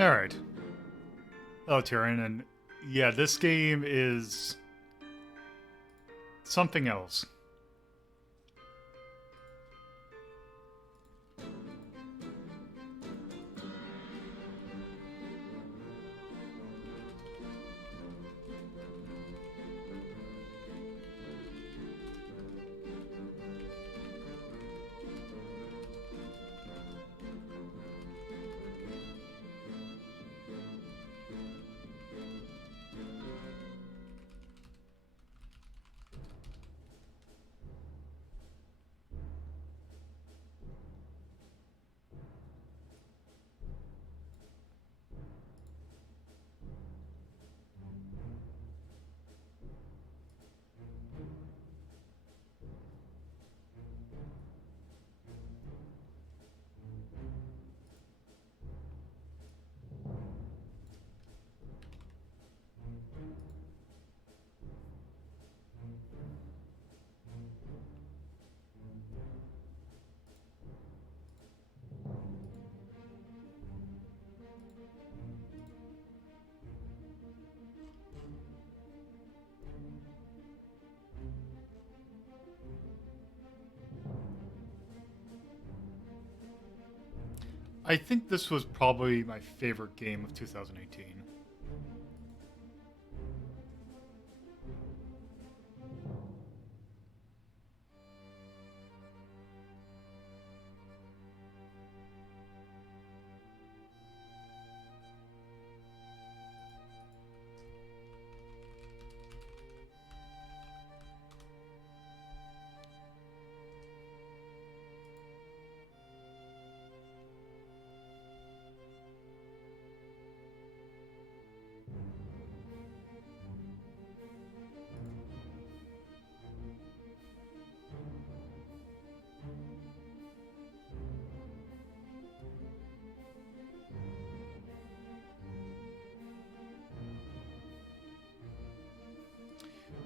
Alright. Oh, Tyrion, and yeah, this game is something else. I think this was probably my favorite game of 2018.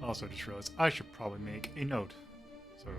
Also, just realized I should probably make a note. So,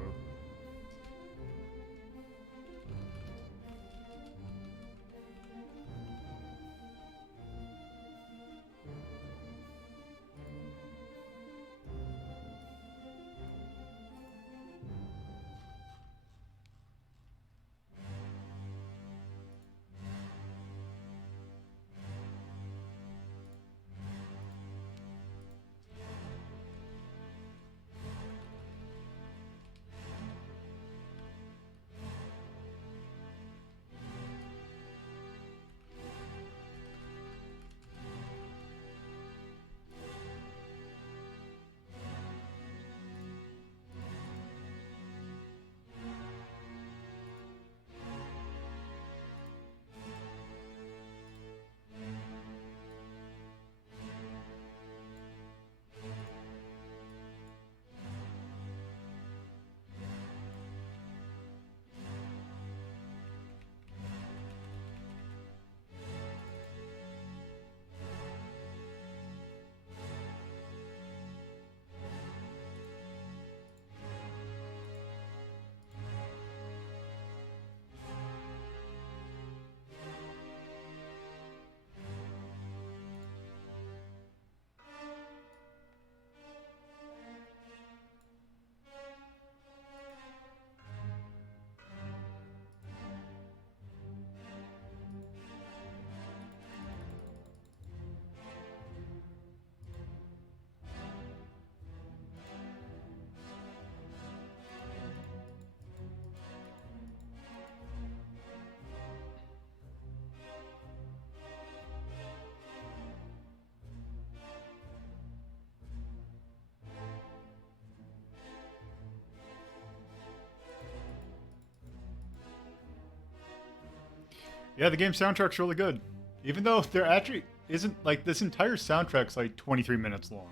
yeah, the game soundtrack's really good. Even though there actually isn't, like, this entire soundtrack's like 23 minutes long.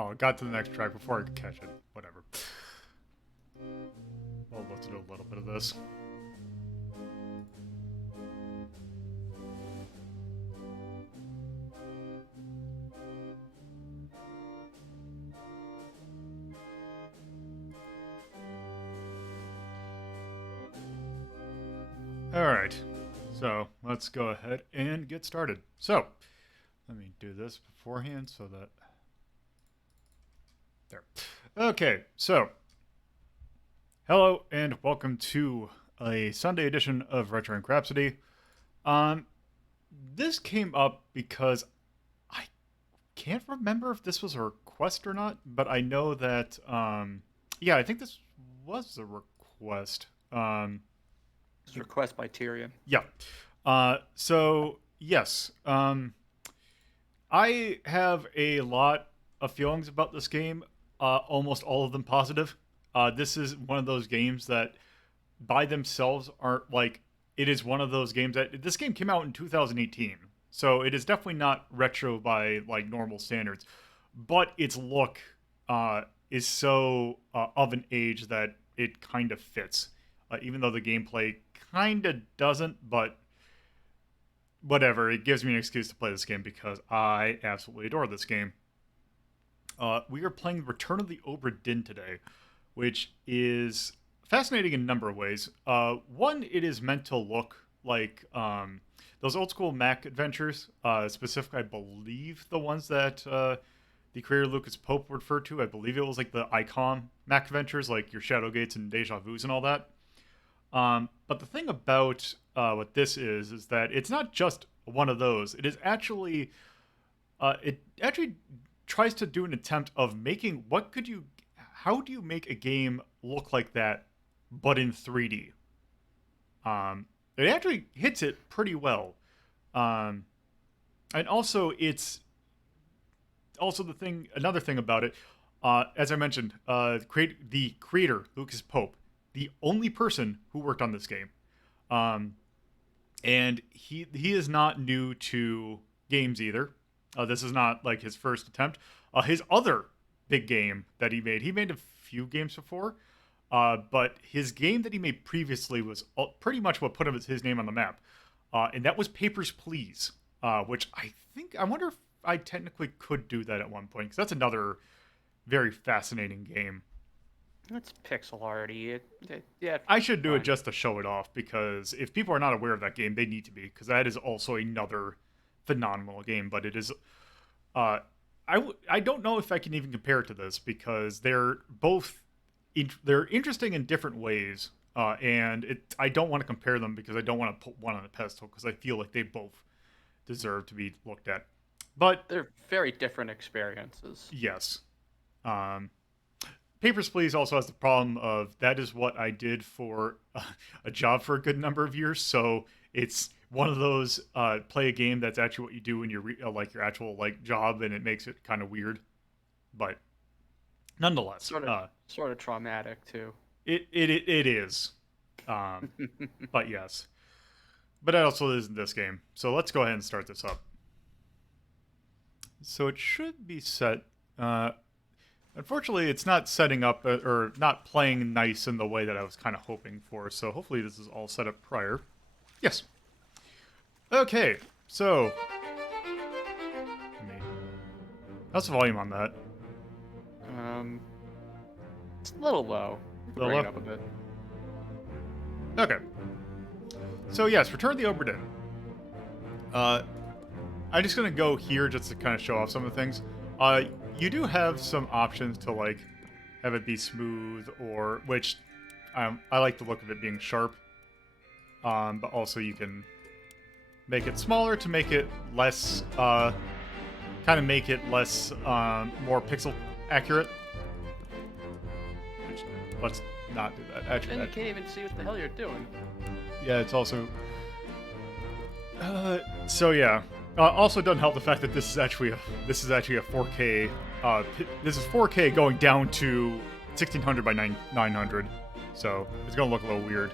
Oh, it got to the next track before I could catch it. Whatever. Well, let's do a little bit of this. Alright, so let's go ahead and get started. So, let me do this beforehand so that... There. Okay, so, hello and welcome to a Sunday edition of Retro Inc. Rhapsody. This came up because I can't remember if this was a request or not, but I know that, yeah, I think this was a request. Request by Tyrion. Yeah. So, yes. I have a lot of feelings about this game, almost all of them positive. This is one of those games that by themselves aren't like, it is one of those games that, this game came out in 2018, so it is definitely not retro by like normal standards, but its look is so of an age that it kind of fits, even though the gameplay kind of doesn't, but whatever, it gives me an excuse to play this game because I absolutely adore this game. We are playing Return of the Obra Dinn today, which is fascinating in a number of ways. One, it is meant to look like those old school Mac adventures, specifically, I believe, the ones that the creator Lucas Pope referred to. I believe it was like the Icon Mac adventures, like your Shadowgates and Deja Vus and all that. But the thing about what this is that it's not just one of those. It is actually, it actually tries to do an attempt of making, how do you make a game look like that, but in 3D? It actually hits it pretty well. And also it's, another thing about it, as I mentioned, the creator, Lucas Pope, the only person who worked on this game. And he is not new to games either. This is not like his first attempt. His other big game that he made a few games before, but his game that he made previously was pretty much what put his name on the map. And that was Papers, Please, which I wonder if I technically could do that at one point, because that's another very fascinating game. It's pixel arty. Yeah. I should do it just to show it off, because if people are not aware of that game, they need to be, because that is also another phenomenal game. But it is, I don't know if I can even compare it to this, because they're both they're interesting in different ways, and I don't want to compare them because I don't want to put one on a pedestal, because I feel like they both deserve to be looked at. But they're very different experiences. Yes. Papers, Please also has the problem of that is what I did for a job for a good number of years. So it's one of those play a game that's actually what you do in your like your actual like job, and it makes it kind of weird. But nonetheless, sort of traumatic too. It is, but yes, but it also is in this game. So let's go ahead and start this up. So it should be set. Unfortunately, it's not setting up or not playing nice in the way that I was kind of hoping for. So hopefully this is all set up prior. Yes. Okay, so how's the volume on that? It's a little low. Little bring low? it up a bit. Okay. So yes, Return of the Obra Dinn. I'm just gonna go here just to kind of show off some of the things. You do have some options to like have it be smooth, or which I like the look of it being sharp. But also you can make it smaller to make it less, kind of make it less, more pixel accurate. Which, let's not do that. Actually, And you can't even see what the hell you're doing. yeah, it's also. So yeah. Also, doesn't help the fact that this is actually a 4K. This is 4K going down to 1600 by 900, so it's gonna look a little weird.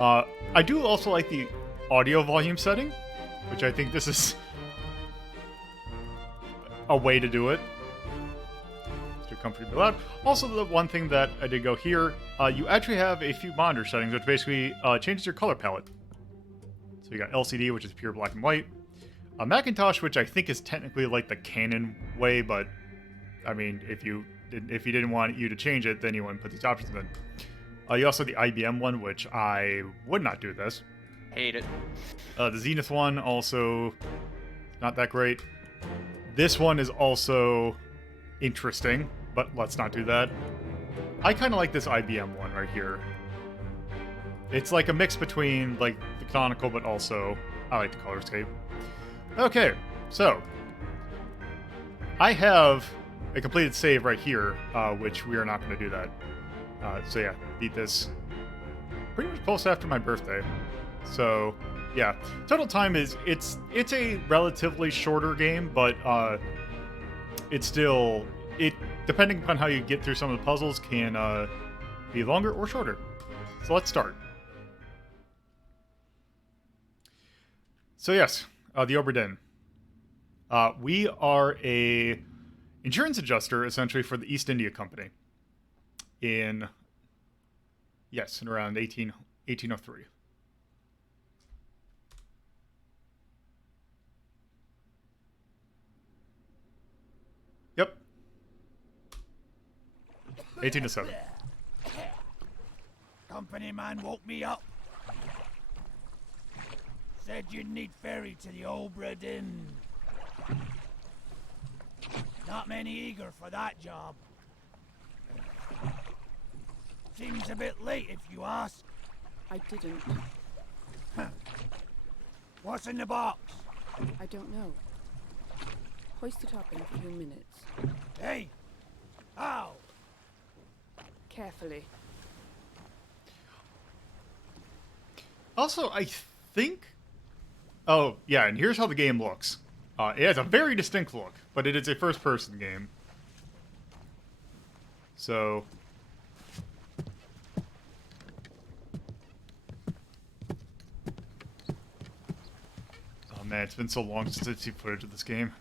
I do also like the audio volume setting, which I think this is a way to do it. comfortably loud. Also, the one thing that I did go here, you actually have a few monitor settings, which basically changes your color palette. So you got LCD, which is pure black and white. Macintosh, which I think is technically like the canon way, but I mean, if you didn't want you to change it, then you wouldn't put these options in. You also have the IBM one, which I would not do this. Hate it. The Zenith one also not that great. This one is also interesting, but let's not do that. I kind of like this IBM one right here. It's like a mix between like the canonical, but also I like the color scheme. Okay, so I have a completed save right here, which we are not going to do that. So yeah, beat this pretty much close after my birthday. So yeah, total time is it's a relatively shorter game, but it's still depending upon how you get through some of the puzzles can be longer or shorter. So let's start. So yes, the Obra Dinn. We are a insurance adjuster essentially for the East India Company in around 1803. Yep. 1807. Company man woke me up. Said you'd need ferry to the Obra Dinn. Not many eager for that job. Seems a bit late if you ask. I didn't. What's in the box? I don't know. Hoist it up in a few minutes. Hey! How? Carefully. Also, I think... Oh, yeah, and here's how the game looks. It has a very distinct look, but it is a first-person game. So... Oh man, it's been so long since I've seen footage of this game.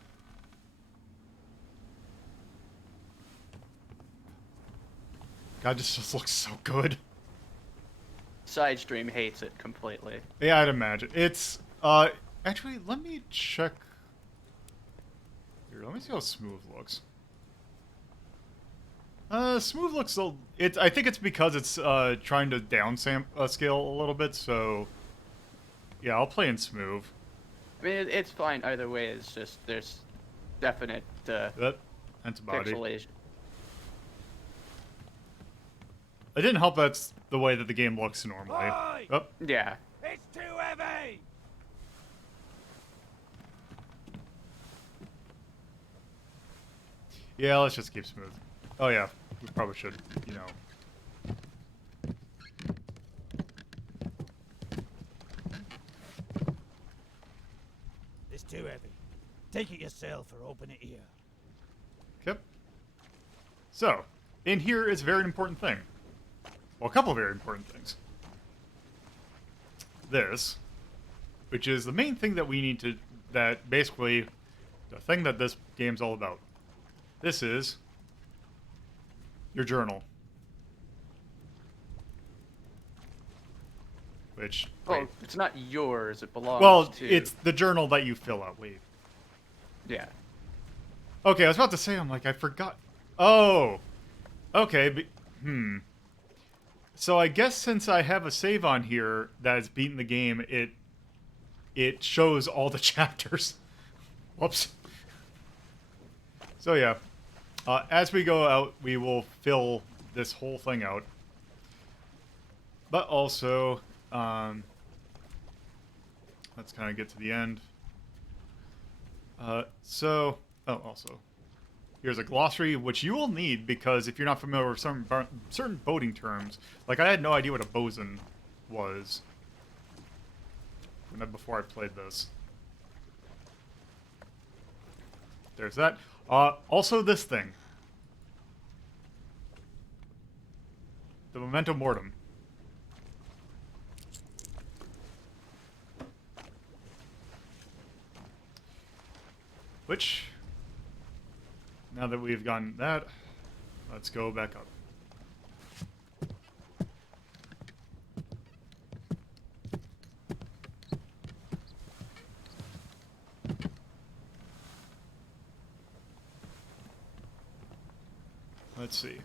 God, this just looks so good. Sidestream hates it completely. Yeah, I'd imagine. It's, actually, let me check... Here, let me see how Smooth looks. Smooth looks I think it's because it's, trying to scale a little bit, so... Yeah, I'll play in Smooth. I mean, it's fine either way. It's just there's definite Antibody. pixelation. It didn't help that's the way that the game looks normally. Oi! Oh, Yeah. It's too heavy! yeah, let's just keep Smooth. Oh yeah, we probably should, you know... It's too heavy. Take it yourself or open it here. Yep. So, in here is a very important thing. Well, a couple of very important things. This, which is the main thing that we need to, that basically, the thing that this game's all about. This is your journal. Which, Well, it's not yours. It belongs well, to... it's the journal that you fill out. Wait. Yeah. Okay, I was about to say, I'm like, I forgot. Oh. Okay, So I guess since I have a save on here that has beaten the game, it shows all the chapters. Whoops. So yeah, as we go out, we will fill this whole thing out. But also, let's kind of get to the end. Also, here's a glossary, which you will need because if you're not familiar with certain boating terms, like I had no idea what a bosun was before I played this. There's that. Also this thing. The Memento Mortem. Which... Now that we've gotten that, Let's go back up. Let's see.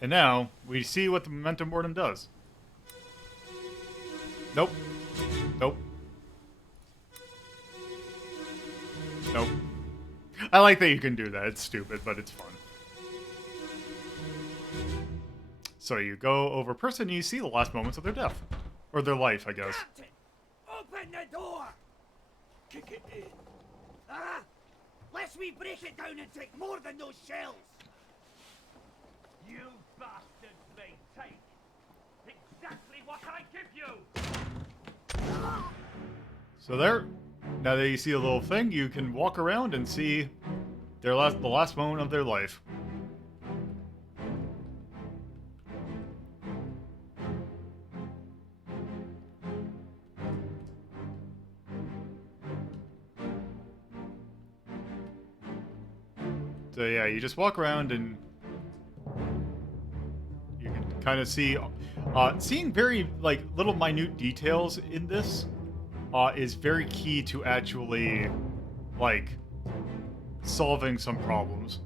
And now, we see what the momentum boredom does. Nope. Nope. Nope. I like that you can do that. It's stupid, but it's fun. So you go over a person and you see the last moments of their death. Or their life, I guess. Captain, open the door! Kick it in. Ah! Lest we break it down and take more than those shells! You bastards may take exactly what I give you! So there, now that you see a little thing, you can walk around and see the last moment of their life. So yeah, you just walk around and you can kind of see, seeing very like little minute details in this is very key to actually like solving some problems.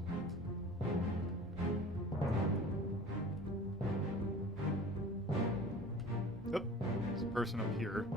Oop, there's a person up here.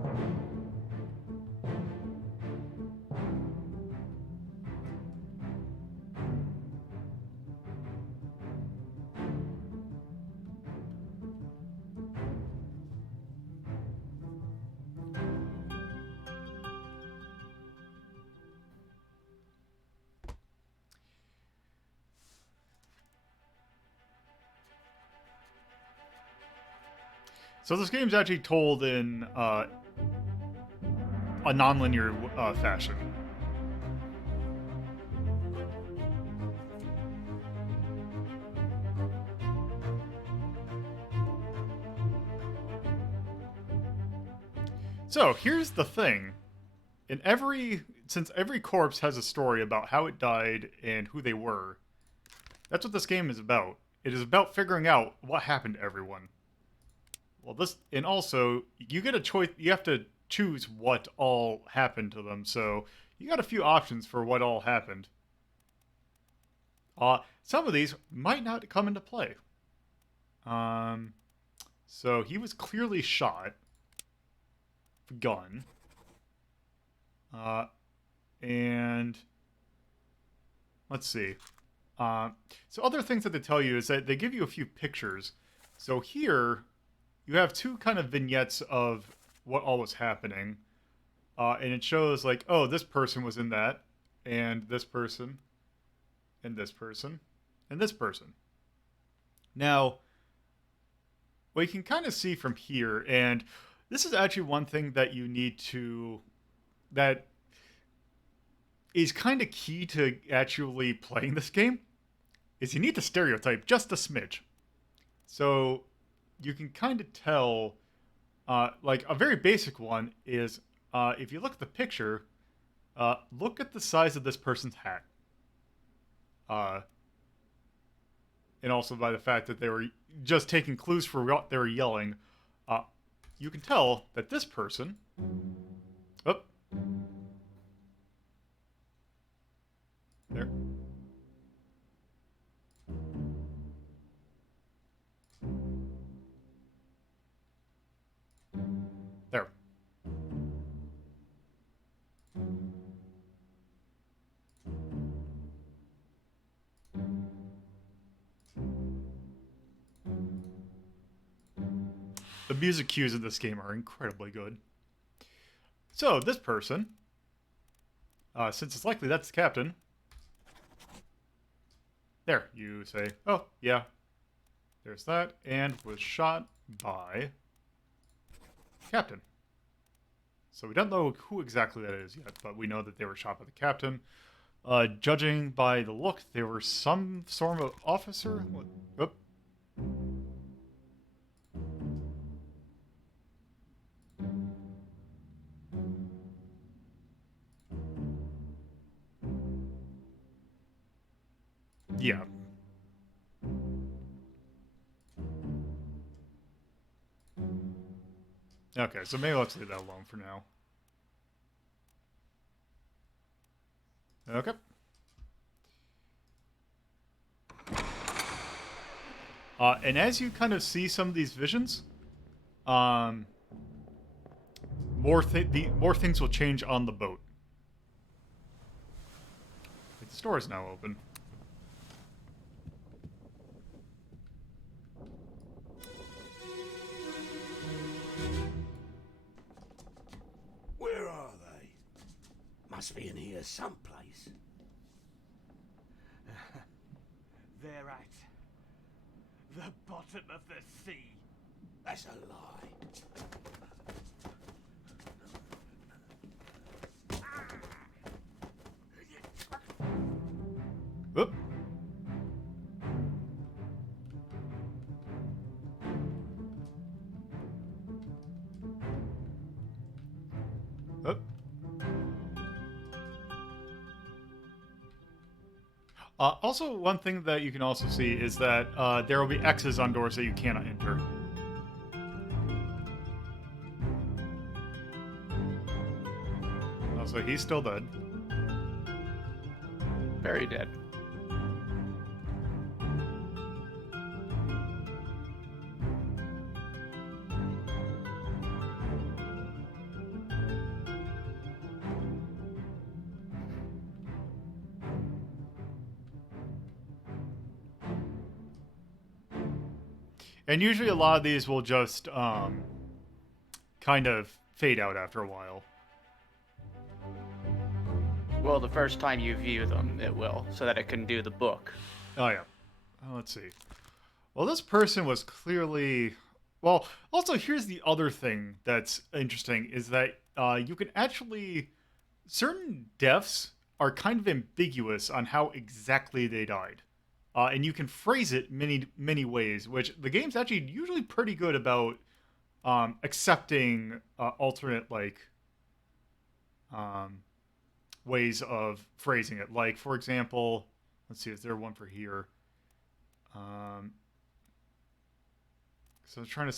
So this game's actually told in a non-linear fashion. So here's the thing. Since every corpse has a story about how it died and who they were, that's what this game is about. It is about figuring out what happened to everyone. Well, and also, you get a choice, you have to choose what all happened to them, so you got a few options for what all happened. Some of these might not come into play. So he was clearly shot. Gun. And let's see. So other things that they tell you is that they give you a few pictures. So here, you have two kind of vignettes of what all was happening. And it shows like, oh, this person was in that, and this person, and this person, and this person. Now, what you can kind of see from here, and this is actually one thing that you need to, that is kind of key to actually playing this game, is you need to stereotype just a smidge. So you can kind of tell, like a very basic one is, if you look at the picture, look at the size of this person's hat. And also by the fact that they were just taking clues for what they were yelling, you can tell that this person, oh, there. There. The music cues in this game are incredibly good. So, this person, since it's likely that's the captain, there, you say, oh, yeah, there's that, and was shot by captain. So we don't know who exactly that is yet, but we know that they were shot by the captain. Judging by the look, they were some sort of officer. What? Oop. Yeah. Okay, so maybe let's leave that alone for now. Okay. And as you kind of see some of these visions, more things will change on the boat. The store is now open. Where are they? Must be in here someplace. They're at the bottom of the sea. That's a lie. Oop. Oop. Also, one thing that you can also see is that there will be X's on doors that you cannot enter. Also, he's still dead. Very dead. And usually a lot of these will just kind of fade out after a while. Well, the first time you view them, it will, so that it can do the book. Oh, yeah. Let's see. Well, this person was clearly... Well, also, here's the other thing that's interesting, is that you can actually... Certain deaths are kind of ambiguous on how exactly they died. And you can phrase it many ways, which the game's actually usually pretty good about accepting alternate, like, ways of phrasing it. Like, for example, let's see, is there one for here? So I'm trying to...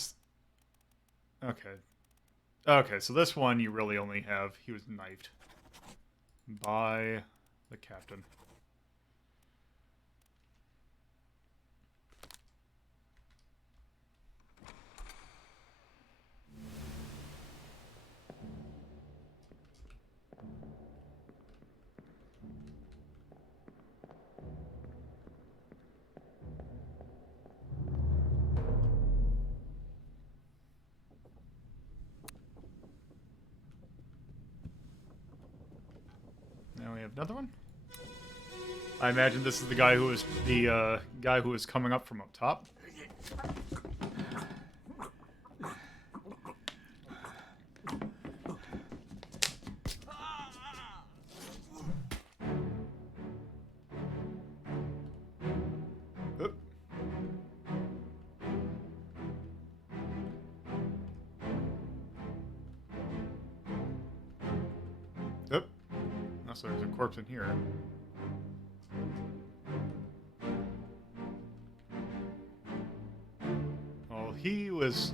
Okay, so this one you really only have... He was knifed by the captain. Now we have another one. I imagine this is the guy who was coming up from up top. Oop. Oop. Oh, so there's a corpse in here. Well, he was...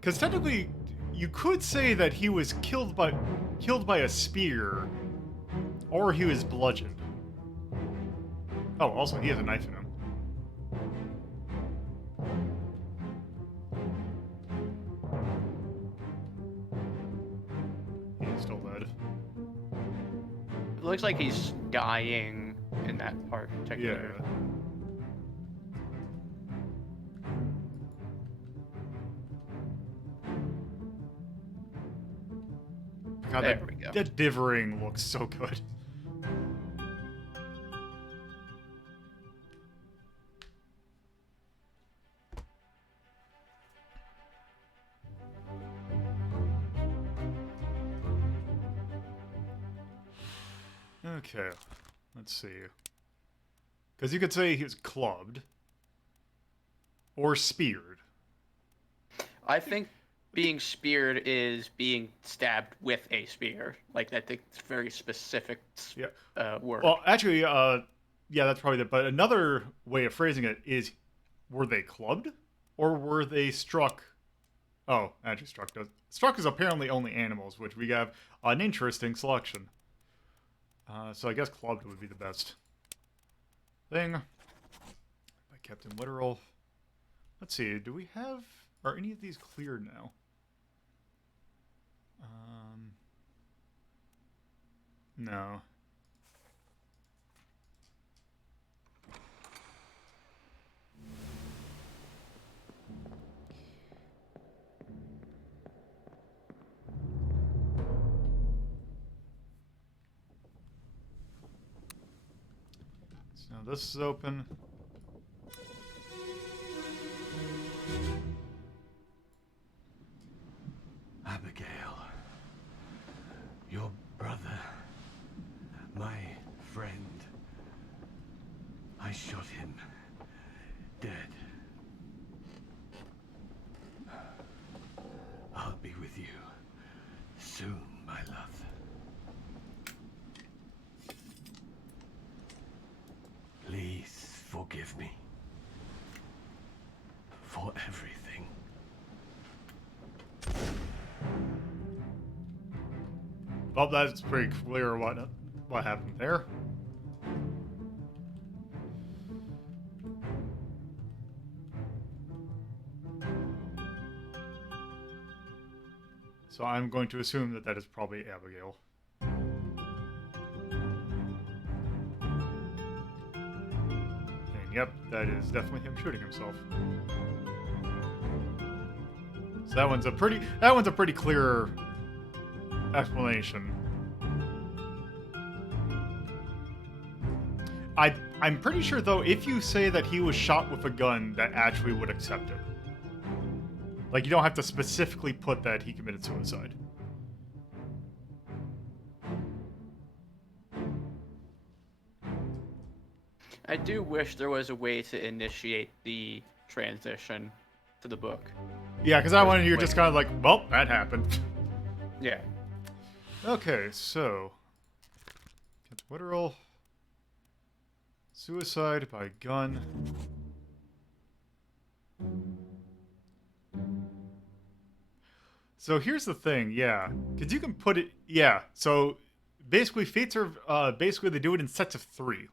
Because technically, you could say that he was killed by a spear, or he was bludgeoned. Oh, also, he has a knife in him. He's still dead. It looks like he's dying in that part particular. Yeah. God, There we go. that divering looks so good. Okay, let's see. Because you could say he was clubbed or speared. I think being speared is being stabbed with a spear. Like, I think it's very specific Yeah. word. Well, actually, yeah, that's probably the. But another way of phrasing it is, were they clubbed, or were they struck? Oh, actually, struck does. Struck is apparently only animals, which we have an interesting selection. So I guess clubbed would be the best thing. By Captain Literal. Let's see. Do we have? Are any of these cleared now? No. So this is open. Abigail, your brother, my friend. I shot him dead. I'll be with you soon, my love. Please forgive me for everything. Well, that's pretty clear what happened there. So I'm going to assume that that is probably Abigail. And yep, that is definitely him shooting himself. So that one's a pretty clear explanation. I'm pretty sure though, if you say that he was shot with a gun, that actually would accept it. Like, you don't have to specifically put that he committed suicide. I do wish there was a way to initiate the transition to the book. Yeah, because I wanted you just kind of like, well, that happened. Yeah. Okay, so literal suicide by gun. So here's the thing, yeah, because you can put it, yeah. So basically, fates are basically they do it in sets of 3,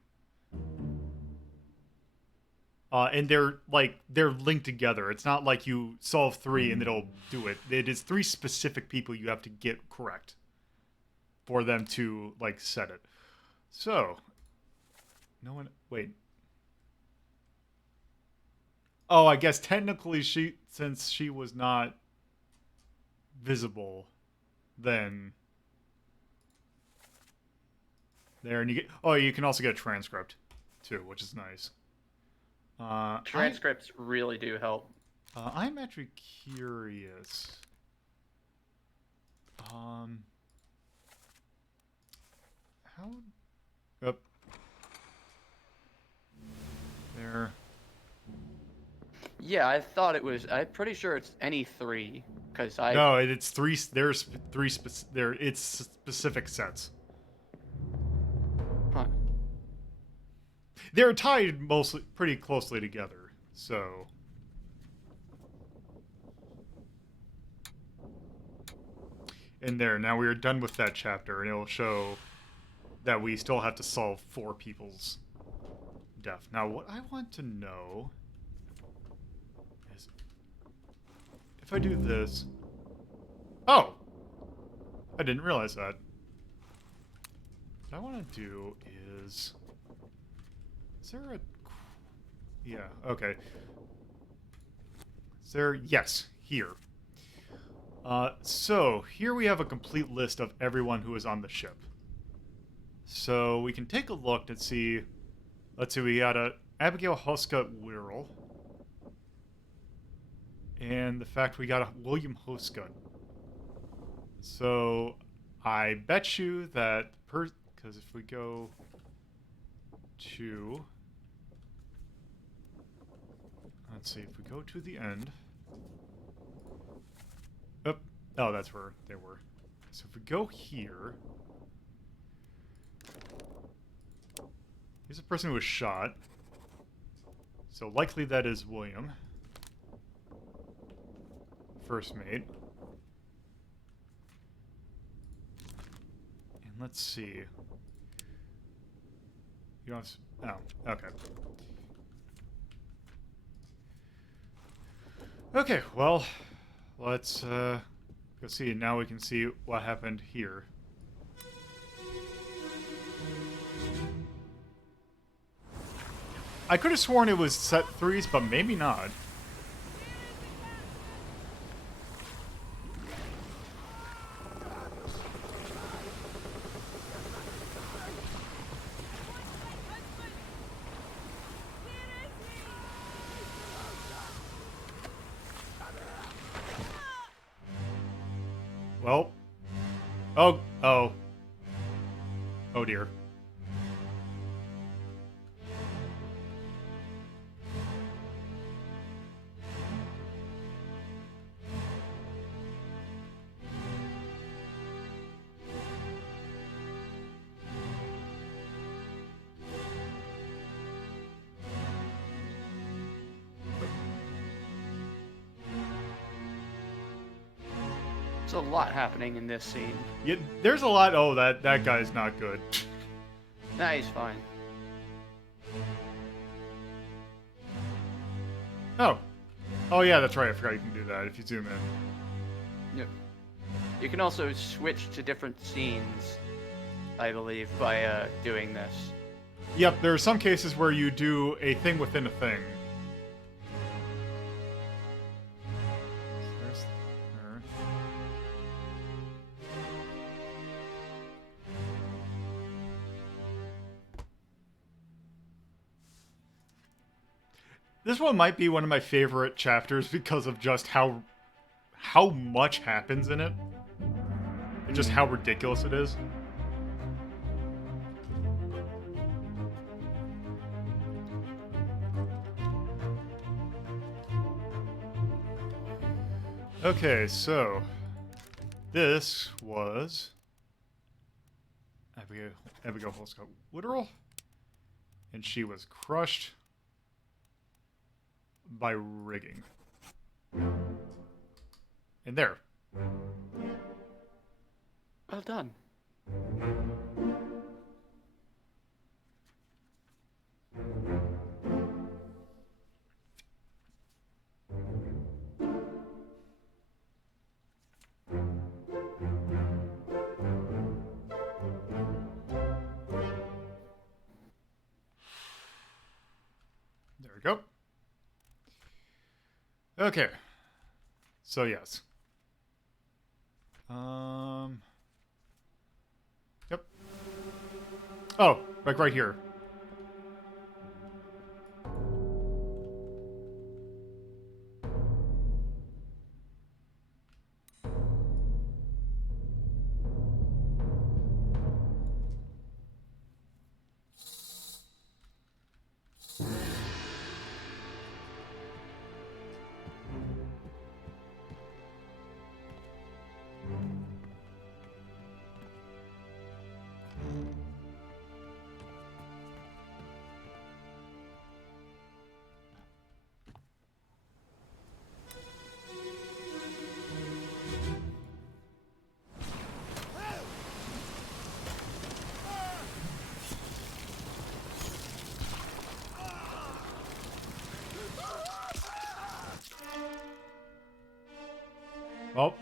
and they're linked together. It's not like you solve 3 and it'll do it. It is 3 specific people you have to get correct for them to like set it. So no one wait. Oh, I guess technically since she was not visible, then there, and you can also get a transcript too, which is nice. Transcripts really do help. I'm actually curious. How? Up there. Yeah, I thought it was. I'm pretty sure it's any 3 because I. No, it's 3. There's 3. It's specific sets. Huh. They're tied mostly pretty closely together, so. And there, now we are done with that chapter, and it'll show that we still have to solve 4 people's death. Now, what I want to know is if I do this. Oh! I didn't realize that. What I want to do is there a... Yeah, okay. Is there... Yes, here. So, here we have a complete list of everyone who is on the ship. So, we can take a look and see... Let's see, we got a Abigail Huska Wirral. And the fact we got a William Huska. So, I bet you that... Because if we go to... Let's see, if we go to the end... Oh, that's where they were. So if we go here... He's a person who was shot. So likely that is William. First mate. And let's see. You don't have... Oh, okay. Okay, well, let's go see. Now we can see what happened here. I could have sworn it was set 3s, but maybe not. Well. Oh. Oh dear. There's a lot happening in this scene. Yeah, there's a lot. Oh, that guy's not good. Nah, he's fine. Oh. Oh yeah, that's right. I forgot you can do that if you zoom in. Yep. You can also switch to different scenes, I believe, by doing this. Yep, there are some cases where you do a thing within a thing. There's her. This one might be one of my favorite chapters because of just how much happens in it. And just how ridiculous it is. Okay, so this was Abigail Holscott Witterell, and she was crushed by rigging. And there. Well done. There we go. Okay. So yes. Yep. Oh, like right here. Oh.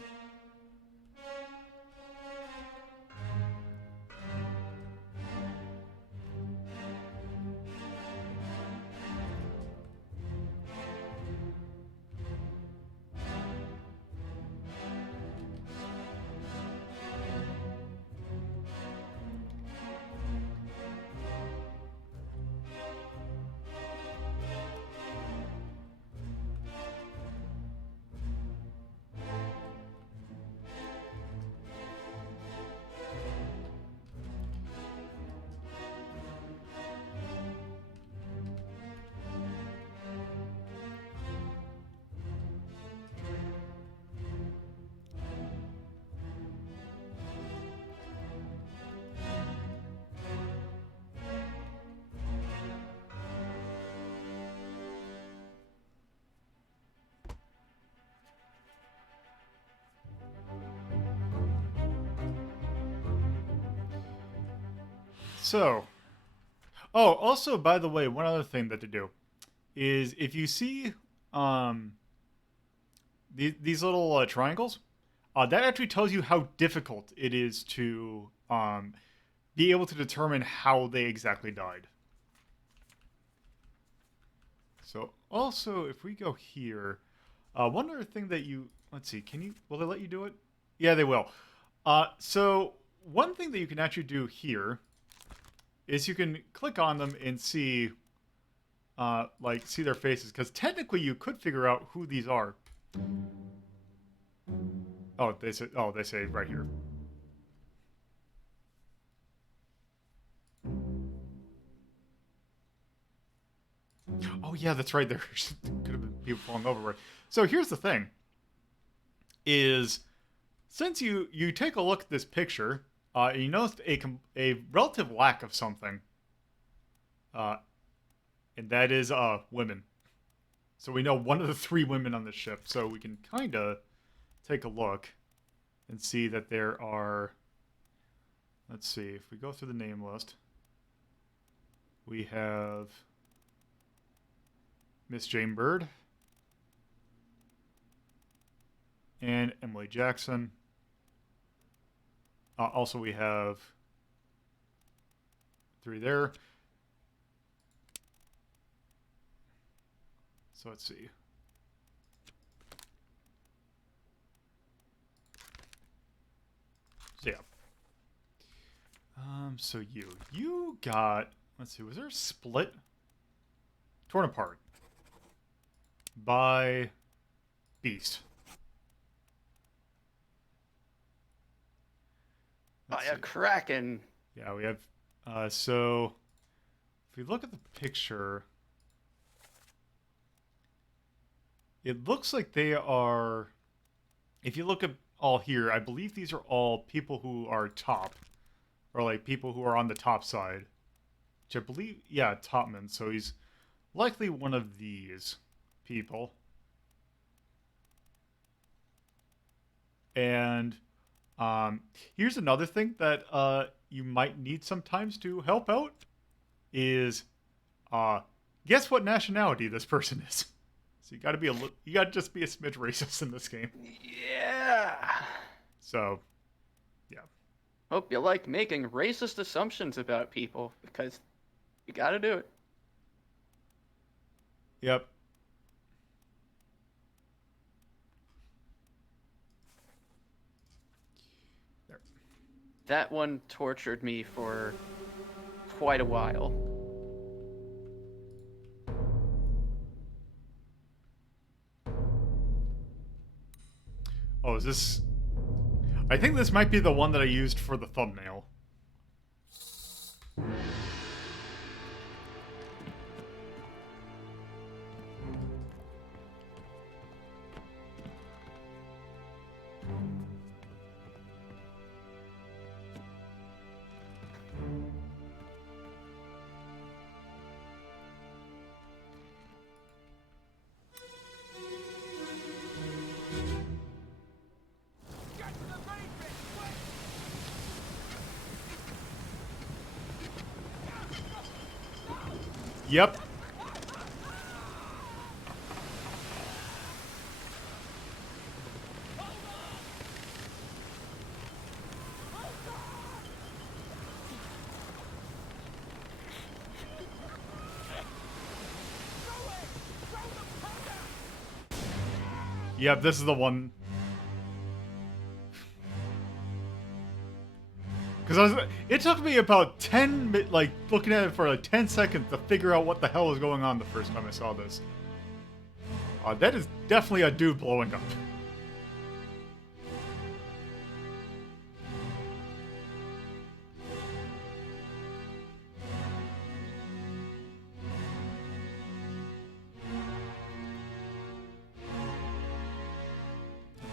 So, oh, also, by the way, one other thing that to do is if you see these little triangles, that actually tells you how difficult it is to be able to determine how they exactly died. So, also, if we go here, one other thing that you... Let's see, will they let you do it? Yeah, they will. So, one thing that you can actually do here is you can click on them and see, see their faces. Because technically you could figure out who these are. Oh, they say right here. Oh, yeah, that's right. There could have been people falling over. So here's the thing. Is since you take a look at this picture, you notice a relative lack of something. And that is women. So we know one of the 3 women on the ship. So we can kind of take a look and see that there are... Let's see. If we go through the name list, we have Miss Jane Bird and Emily Jackson. Also, we have 3 there. So let's see. So yeah. So you got, let's see, was there a split? Torn apart by Beast. By a Kraken. Yeah, we have, so if we look at the picture, it looks like they are, if you look at all here, I believe these are all people who are top, or like people who are on the top side, which I believe, yeah, Topman, so he's likely one of these people. And here's another thing that you might need sometimes to help out is guess what nationality this person is. So you gotta just be a smidge racist in this game. Yeah. So, yeah. Hope you like making racist assumptions about people, because you gotta do it. Yep. There. That one tortured me for quite a while. Oh, is this... I think this might be the one that I used for the thumbnail. Yep. Yep, this is the one. Because it took me about 10, like, looking at it for like 10 seconds to figure out what the hell was going on the first time I saw this. That is definitely a dude blowing up.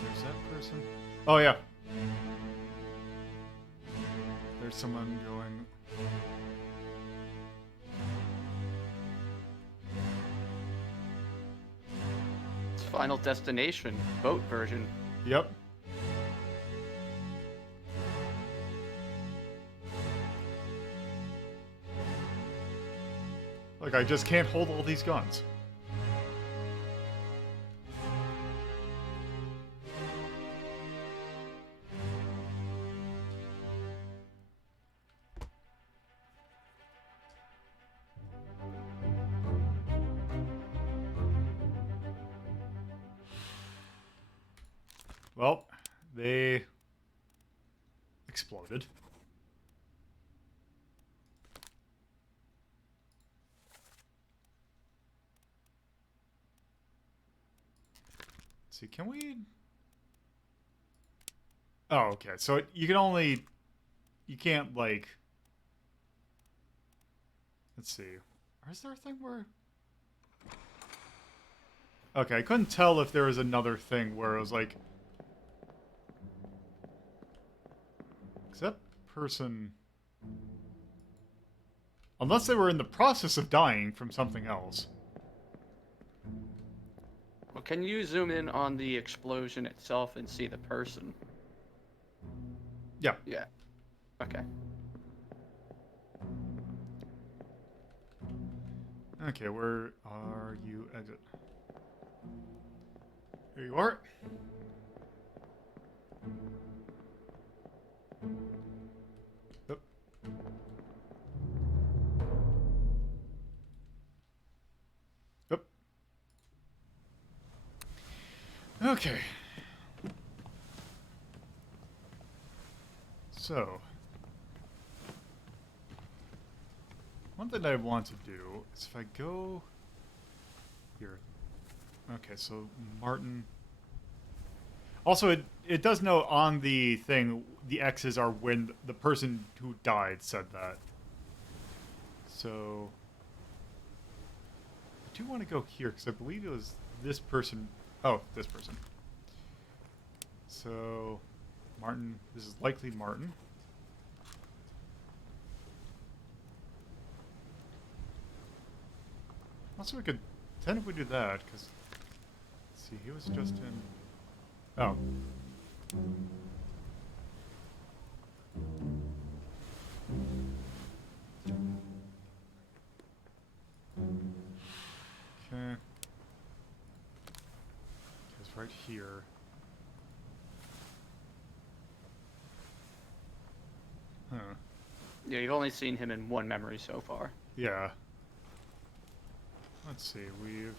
There's that person. Oh, yeah. There's someone going... It's Final Destination, boat version. Yep. I just can't hold all these guns. Well, they exploded. Let's see, can we... Oh, okay. So you can only... You can't, like... Let's see. Is there a thing where... Okay, I couldn't tell if there was another thing where it was like... Is that person... Unless they were in the process of dying from something else. Well, can you zoom in on the explosion itself and see the person? Yeah. Yeah. Okay. Okay, where are you? Exit. Here you are. Yep. Yep. Okay. So, one thing I want to do is if I go here. Okay, so Martin. Also, it does note on the thing the X's are when the person who died said that. So, I do want to go here because I believe it was this person. Oh, this person. So, Martin. This is likely Martin. Also, we could technically do that because. Let's see, he was just in. Oh. Okay. It's right here. Huh. Yeah, you've only seen him in one memory so far. Yeah. Let's see, we've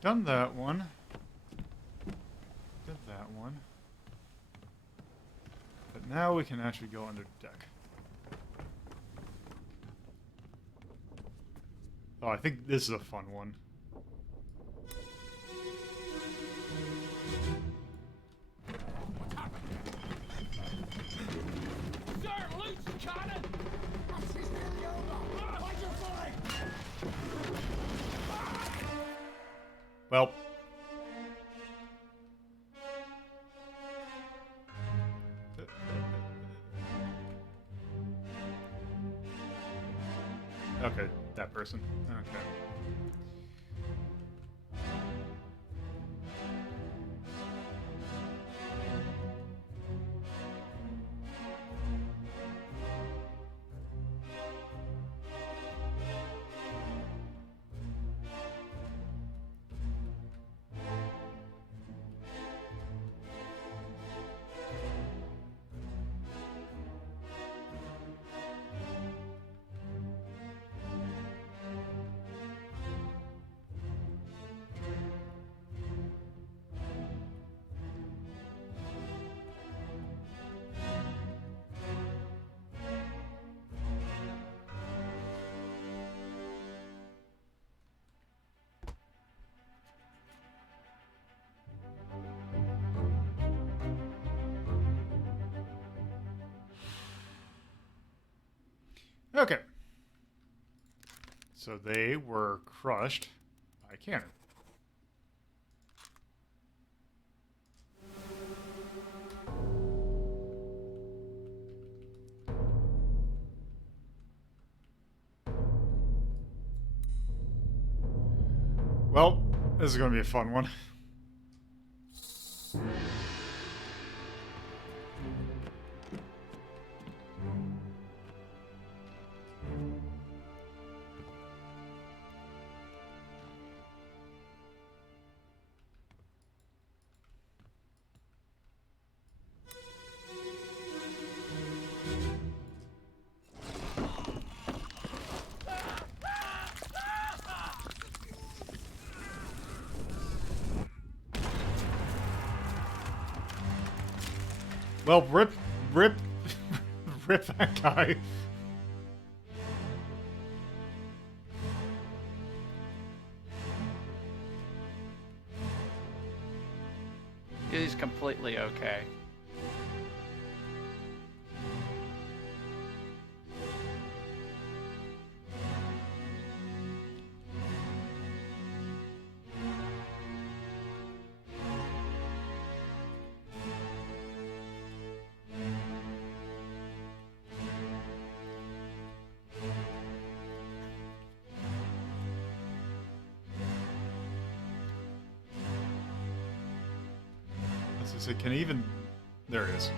done that one. Did that one. But now we can actually go under deck. Oh, I think this is a fun one. Sir, loose cannon! This is nearly over! Hold your fire! Well. Okay, that person. Okay. Okay. So they were crushed by cannon. Well, this is going to be a fun one. Well, rip, rip that guy. He's completely okay. So can he even... There it is.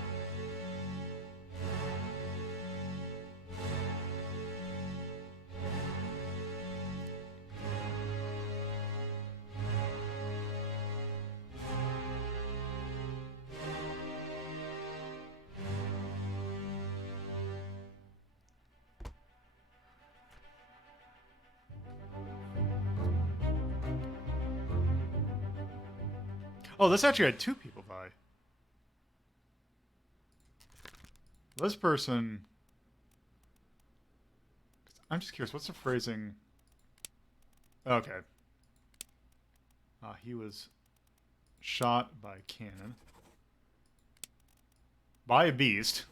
Oh, this actually had 2 people die. This person... I'm just curious, what's the phrasing? Okay. He was shot by a cannon. By a beast.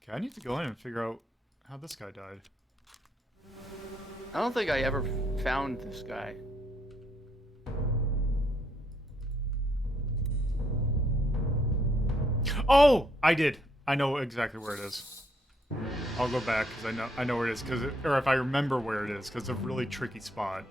Okay, I need to go in and figure out how this guy died. I don't think I ever found this guy. Oh, I did. I know exactly where it is. I'll go back because I know where it is, or if I remember where it is, because it's a really tricky spot.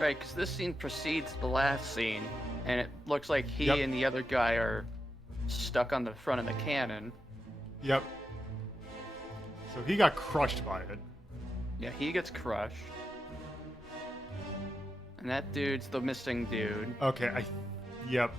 Right, because this scene precedes the last scene, and it looks like he Yep. and the other guy are stuck on the front of the cannon. Yep. So he got crushed by it. Yeah, he gets crushed. And that dude's the missing dude. Okay, Yep.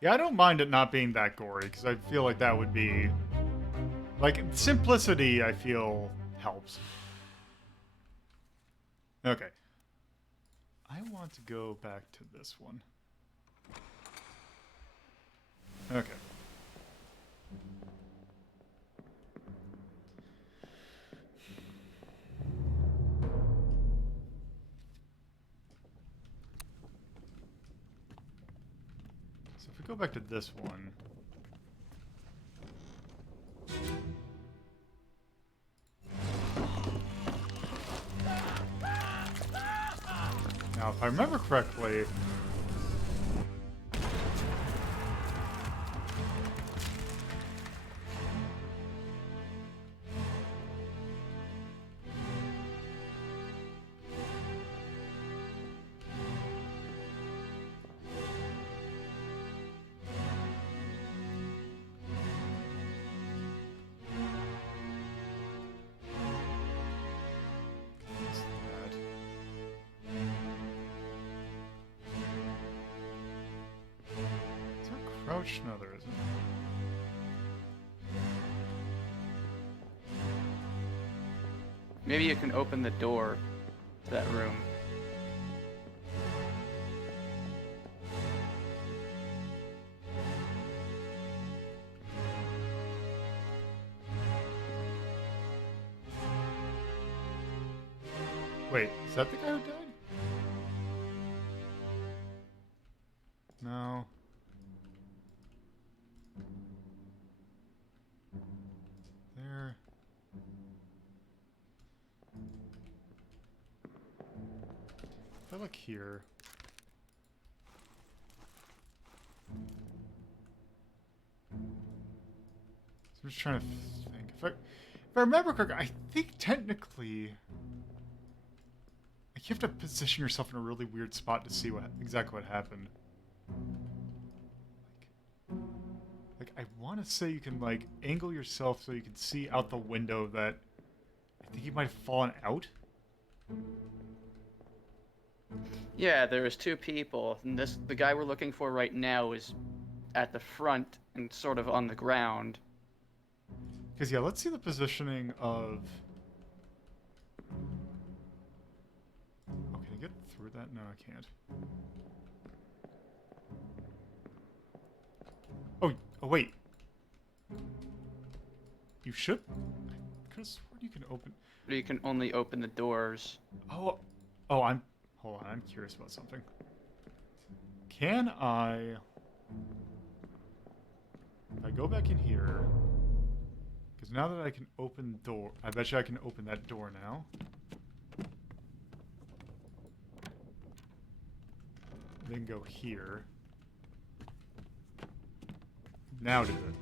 Yeah, I don't mind it not being that gory, because I feel like that would be... Like, simplicity, I feel, helps. Okay. I want to go back to this one. Okay. So if we go back to this one... Now, if I remember correctly... What's that? Is there a crouch? No, there isn't. Maybe you can open the door to that room. Wait, is that the guy who died? No. There. If I look here. I'm just trying to think. If I remember correctly, I think technically, like, you have to position yourself in a really weird spot to see exactly what happened. Like I want to say you can like angle yourself so you can see out the window that I think you might have fallen out. Yeah, there was two people, and the guy we're looking for right now is at the front and sort of on the ground. Because yeah, let's see the positioning of. Oh, can I get through that? No, I can't. Oh wait. You should. I could have sworn you can open. You can only open the doors. Oh, Hold on, I'm curious about something. Can I? If I go back in here, because now that I can open the door, I bet you I can open that door now. Then go here. Now do it.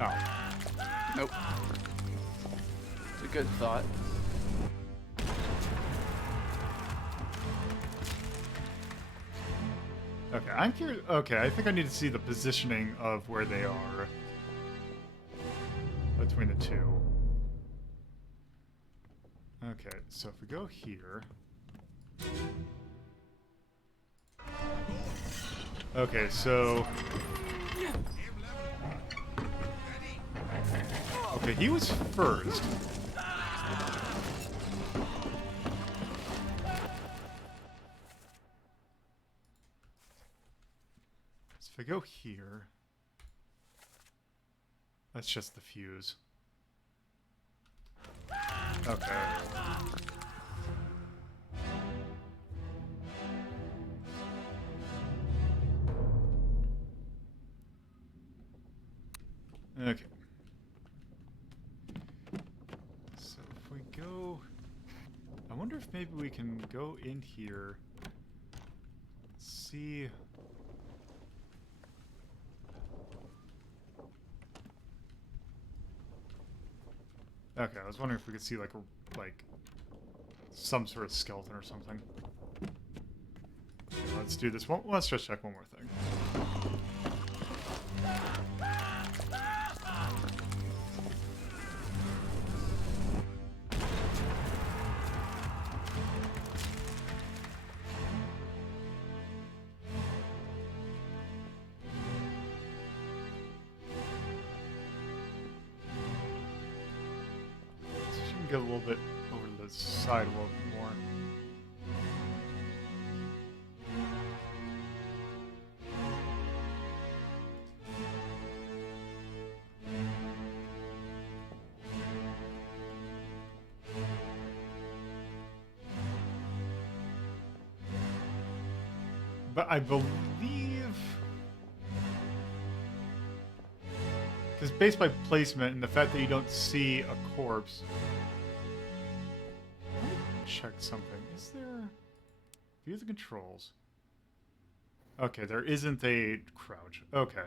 Oh. Nope. It's a good thought. Okay, I'm curious. Okay, I think I need to see the positioning of where they are between the two. Okay, so if we go here. Okay, so. Okay, he was first. So if I go here, that's just the fuse. Okay. Okay. So if we go... I wonder if maybe we can go in here, see... Okay, I was wondering if we could see like some sort of skeleton or something. Okay, let's do this one. Let's just check one more thing. Get a little bit over to the side a little bit more. But I believe... Because based by placement and the fact that you don't see a corpse... Check something. Is there... View the controls. Okay, there isn't a crouch. Okay.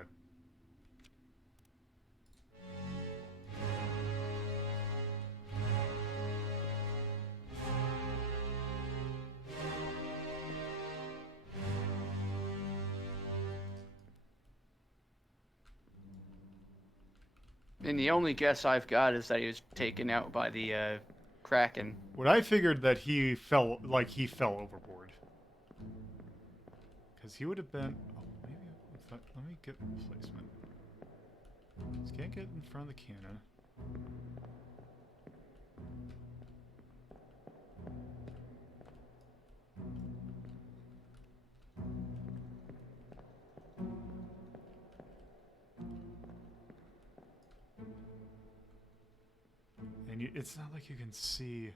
And the only guess I've got is that he was taken out by the Kraken. What I figured that he fell overboard. Because he would have been... Oh, maybe... Let me get placement. Just can't get in front of the cannon. It's not like you can see.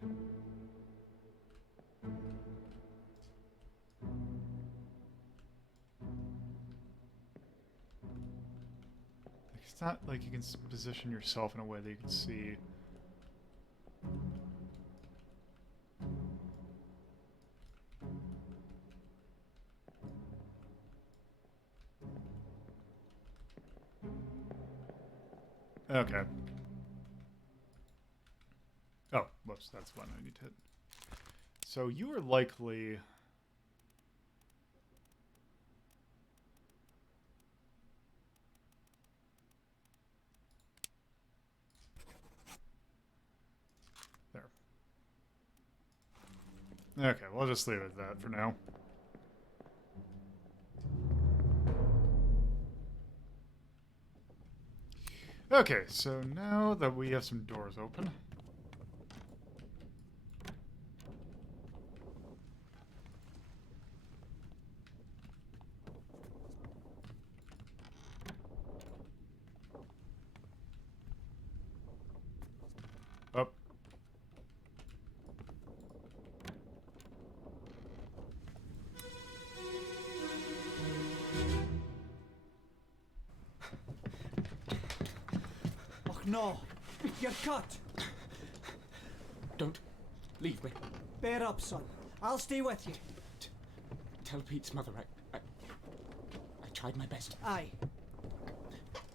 Like, it's not like you can position yourself in a way that you can see. Okay. Oh, whoops, that's one I need to hit. So you are likely... There. Okay, we'll just leave it at that for now. Okay, so now that we have some doors open... Up. Oh no! You're cut! Don't leave me. Bear up, son. I'll stay with you. Tell Pete's mother I tried my best Aye.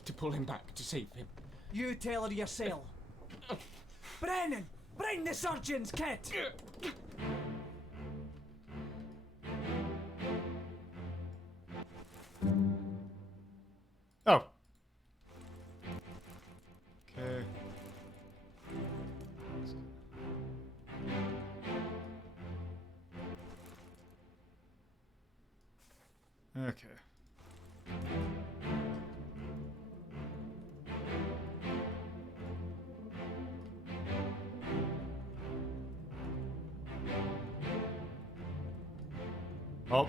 to pull him back, to save him. You tell her yourself. Brennan! Bring the surgeon's kit! Oh. Okay. Okay. Oh.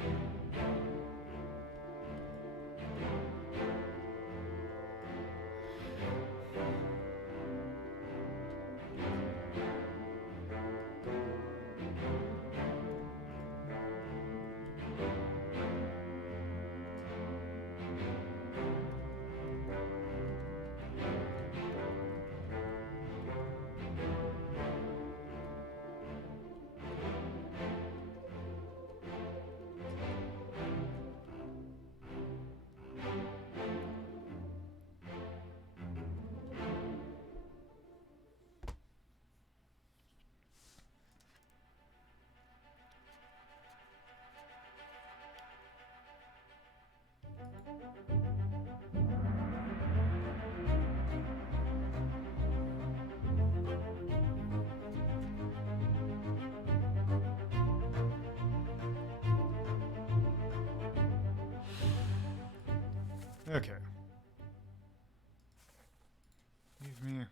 Okay. Leave me.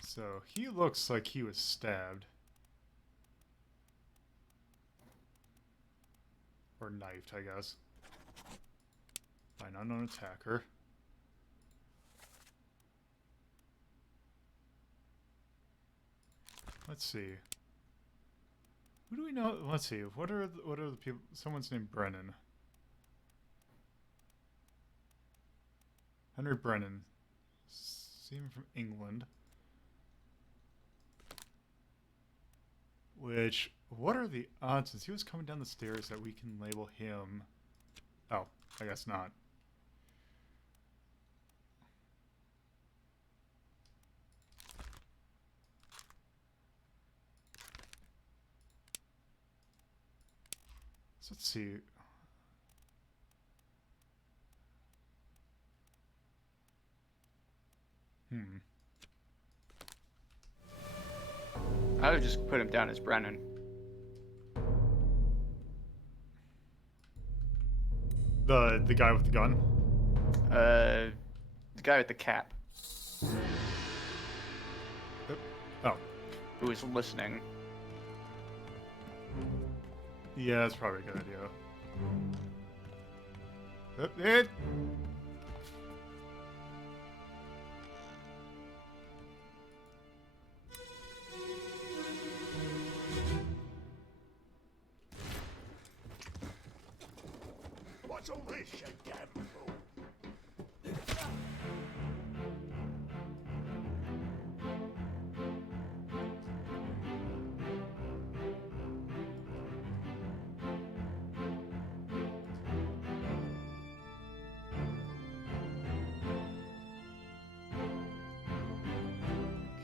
So he looks like he was stabbed. Or knifed, I guess. By an unknown attacker. Let's see. Who do we know? Let's see. What are the people? Someone's named Brennan. Henry Brennan. Seem from England. Which, what are the odds since he was coming down the stairs that we can label him? Oh, I guess not. So let's see. I would just put him down as Brennan. The guy with the gun? The guy with the cap, Oh. who is listening. Yeah, that's probably a good idea. on this, you damn fool?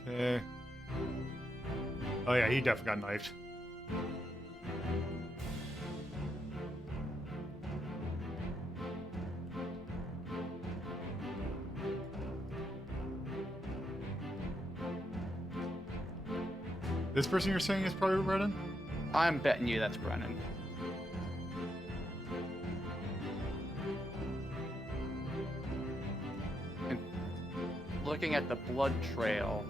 Okay. Oh yeah, he definitely got knifed. This person you're saying is probably Brennan? I'm betting you that's Brennan. And looking at the blood trail.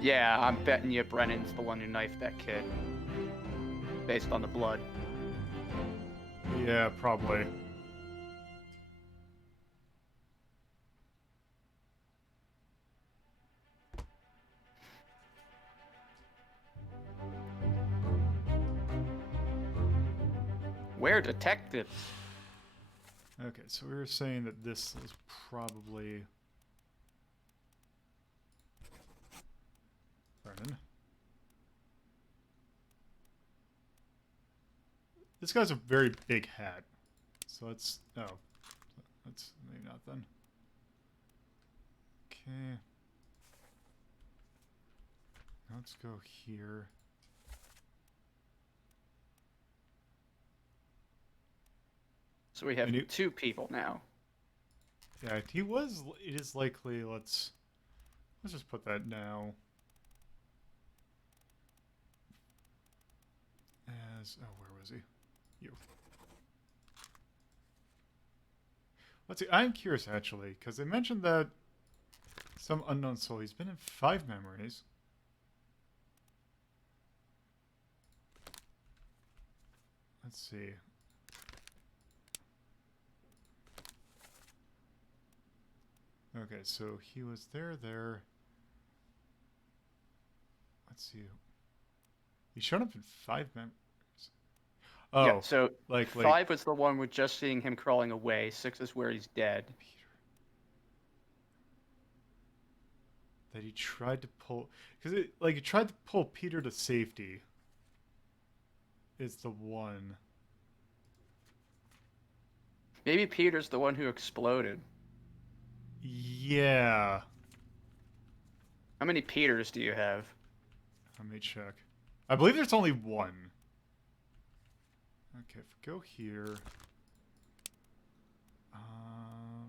Yeah, I'm betting you Brennan's the one who knifed that kid. Based on the blood. Yeah, probably. We're detectives. Okay, so we were saying that this is probably Brennan. This guy's a very big hat. So let's that's maybe not then. Okay. Let's go here. So we have And you- 2 people now. Yeah, he was. It is likely. Let's just put that now. As where was he? You. Let's see. I'm curious actually, because they mentioned that some unknown soul. He's been in 5 memories. Let's see. Okay, so he was there. Let's see. He showed up in 5 memories. Oh, Yeah, so like 5 was the one with just seeing him crawling away. 6 is where he's dead. Peter. That he tried to pull, because he tried to pull Peter to safety. Is the one. Maybe Peter's the one who exploded. Yeah. How many Peters do you have? Let me check. I believe there's only one. Okay, if we go here.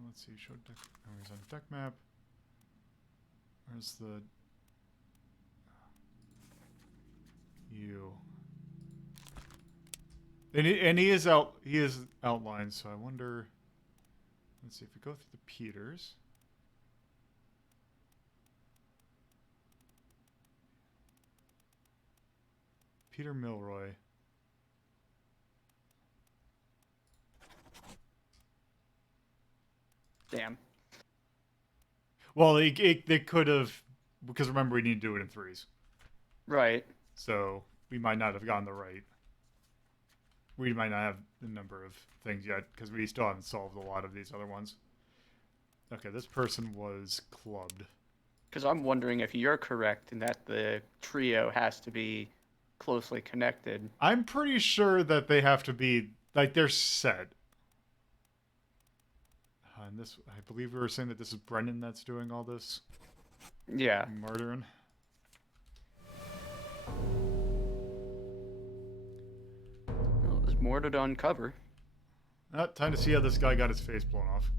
Let's see. Show deck. Oh, he's on deck map. Where's the you? And he is out. He is outlined. So I wonder. Let's see if we go through the Peters. Peter Milroy. Damn. Well, they could have, because remember we need to do it in 3s. Right. So we might not have gotten the right. We might not have the number of things yet, because we still haven't solved a lot of these other ones. Okay, this person was clubbed. Because I'm wondering if you're correct in that the trio has to be closely connected. I'm pretty sure that they have to be, like, they're set. And this, I believe we were saying that this is Brennan that's doing all this Yeah. murdering. Well, there's more to uncover. Time to see how this guy got his face blown off.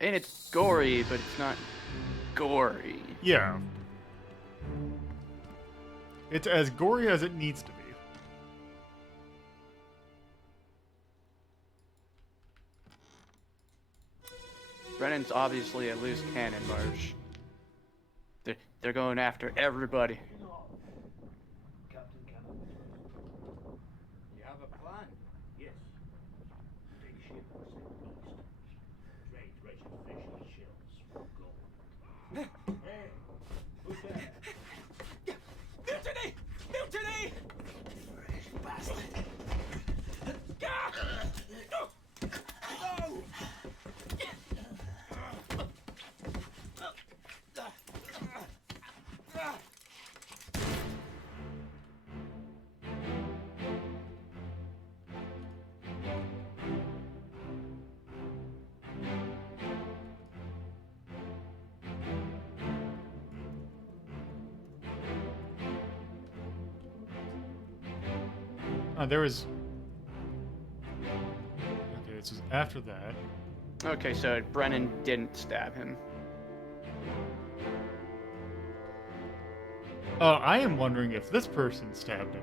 And it's gory, but it's not gory. Yeah. It's as gory as it needs to be. Brennan's obviously a loose cannon, Marsh. They're going after everybody. Captain Cannon. You have a plan? Yes. Take ship and sail east. Trade treasure fish and shells for gold. Hey, who's there? Mutiny! Mutiny! There was... Okay, this was after that. Okay, so Brennan didn't stab him. Oh, I am wondering if this person stabbed him.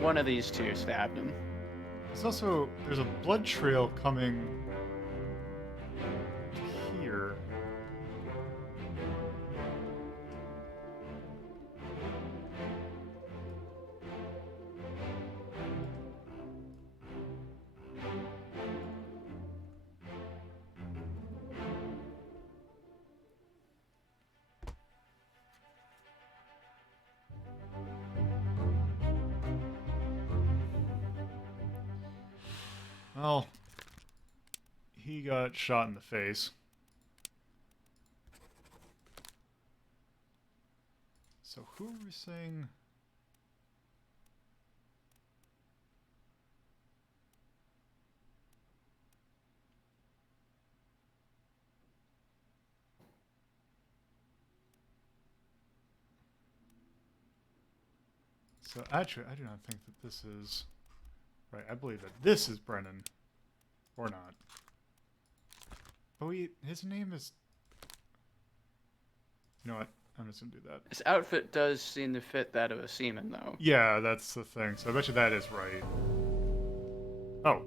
One of these two stabbed him. There's a blood trail coming here. Well, he got shot in the face. So who are we saying? So actually, I do not think that this is... Right, I believe that this is Brennan. Or not. But his name is... You know what? I'm just gonna do that. His outfit does seem to fit that of a seaman, though. Yeah, that's the thing. So I bet you that is right. Oh.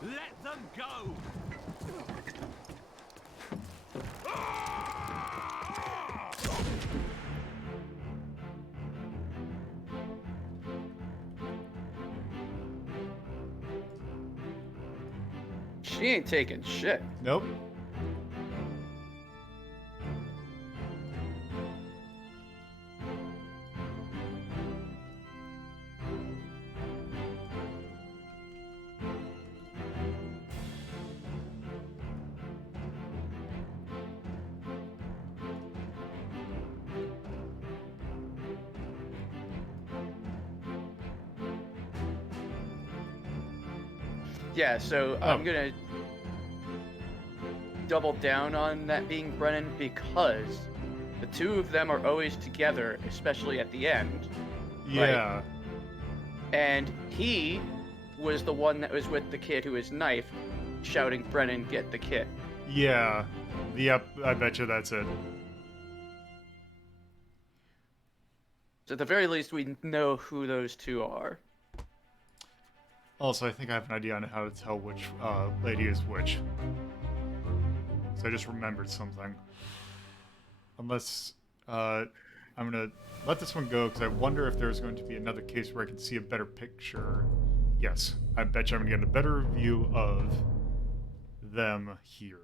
Let them go! She ain't taking shit. Nope. Yeah, so I'm gonna double down on that being Brennan because the two of them are always together, especially at the end. Yeah. Right? And he was the one that was with the kid who was knifed, shouting, "Brennan, get the kid." Yeah. Yep, I bet you that's it. So at the very least, we know who those two are. Also, I think I have an idea on how to tell which lady is which. So I just remembered something. Unless, I'm gonna let this one go, because I wonder if there's going to be another case where I can see a better picture. Yes, I bet you I'm gonna get a better view of them here.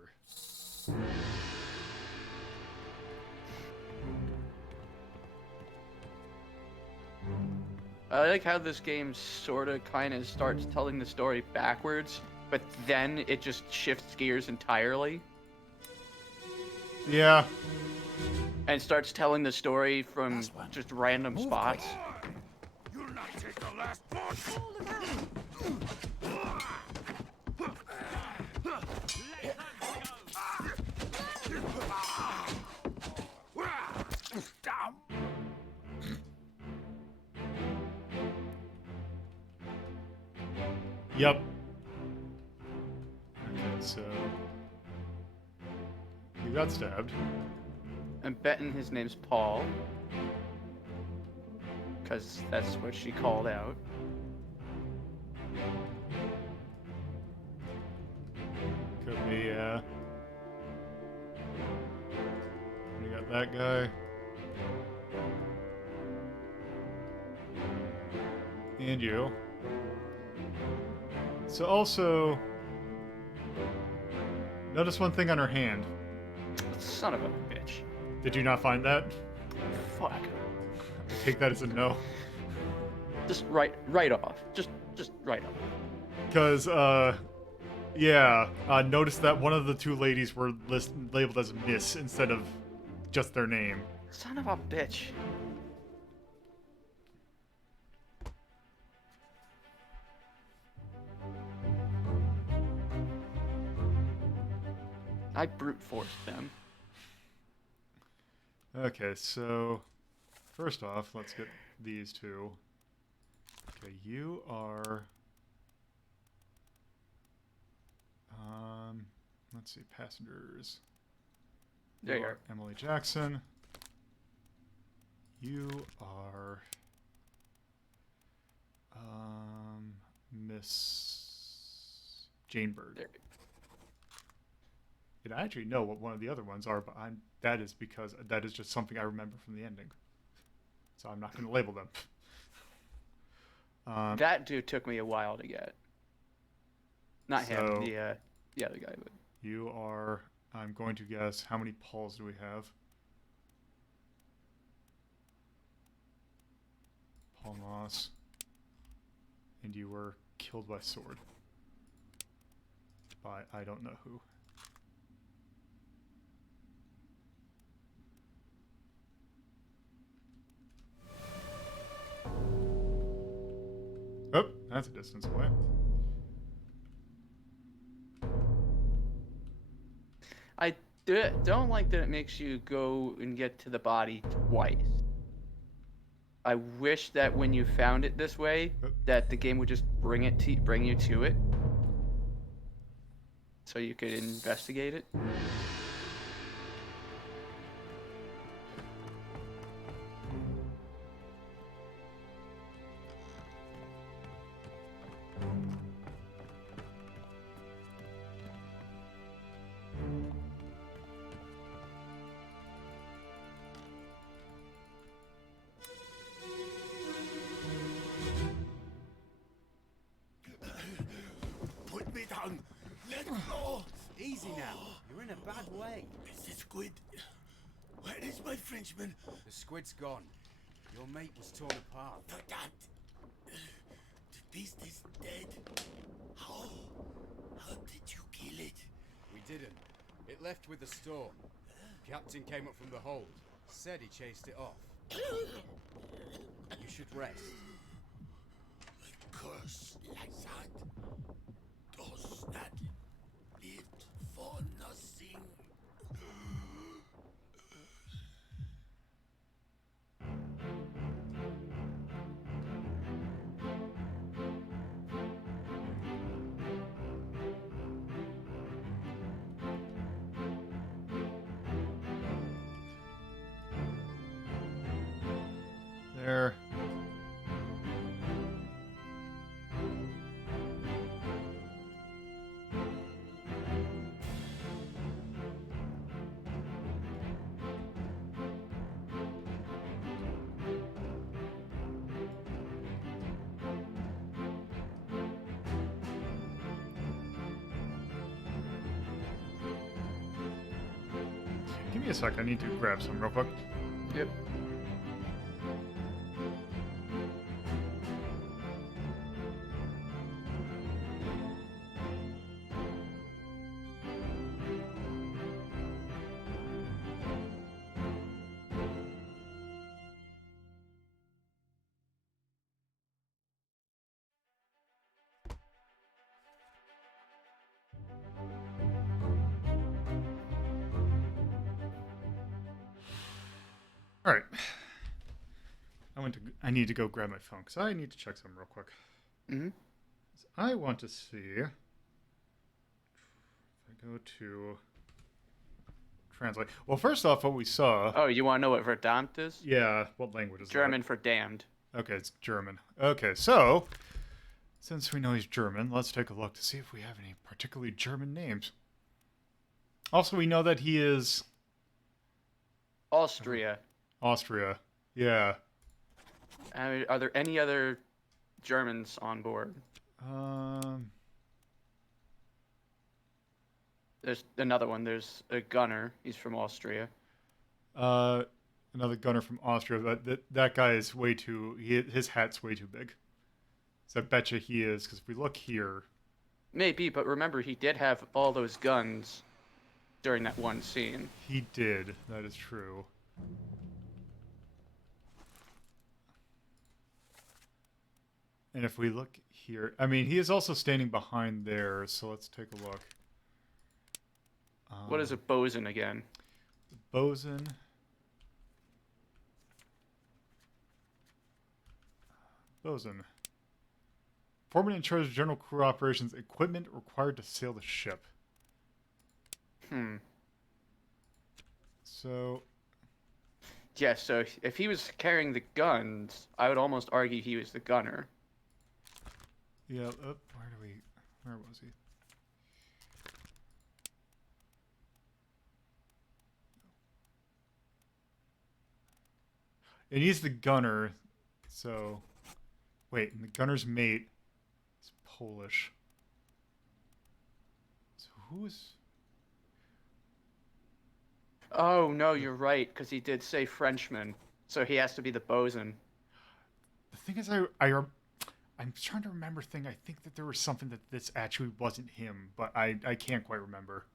I like how this game sort of kind of starts telling the story backwards, but then it just shifts gears entirely Yeah. and starts telling the story from just random spots. You'll not take the last one! Yep. Okay, so you got stabbed. I'm betting his name's Paul, because that's what she called out. Could be, yeah. You got that guy. And you. So also, Notice one thing on her hand. Son of a bitch. Did you not find that? Fuck. I take that as a no. Just right off. Just right off. Because, yeah, notice that one of the two ladies were labeled as Miss instead of just their name. Son of a bitch. I brute forced them. Okay, so first off, let's get these two. Okay, you are. Let's see, passengers. There you are. Emily Jackson. You are. Miss Jane Bird. There. I actually know what one of the other ones are, but that is because that is just something I remember from the ending. So I'm not going to label them. That dude took me a while to get. Not him, So- the other guy. But You are, I'm going to guess, how many Pauls do we have? Paul Moss. And you were killed by sword. By I don't know who. Oh, that's a distance away. I don't like that it makes you go and get to the body twice. I wish that when you found it this way, that the game would just bring you to it, so you could investigate it. Put me down. Let go. Easy now. You're in a bad way. Is the squid? Where is my Frenchman? The squid's gone. Your mate was torn apart. The cat. The beast is dead. How? How did you kill it? We didn't. It left with the storm. Captain came up from the hold. Said he chased it off. You should rest. A curse like that does not live for nothing. There. Give me a sec, I need to grab some real quick. Yep. All right. I need to go grab my phone because I need to check something real quick. Mm-hmm. I want to see if I go to translate. Well, first off, what we saw. Oh, you want to know what Verdammt is? Yeah, what language is German for damned. that? Okay, it's German. Okay, so since we know he's German, let's take a look to see if we have any particularly German names. Also, we know that he is Austria. Austria. Yeah. Are there any other Germans on board? There's another one. There's a gunner. He's from Austria. Another gunner from Austria. That guy is way too. His hat's way too big. So I bet you he is, because if we look here, Maybe, but remember, he did have all those guns during that one scene. he did. That is true. And if we look here, I mean, he is also standing behind there. So let's take a look. What is a bosun again? Bosun. Bosun. Foreman in charge of general crew operations, equipment required to sail the ship. So. Yeah, so if he was carrying the guns, I would almost argue he was the gunner. Yeah, where was he? And he's the gunner, so... Wait, and the gunner's mate is Polish. So who's... Oh, no, you're right, because he did say Frenchman, so he has to be the bosun. The thing is, I'm trying to remember thing. I think that there was something that this actually wasn't him, but I can't quite remember.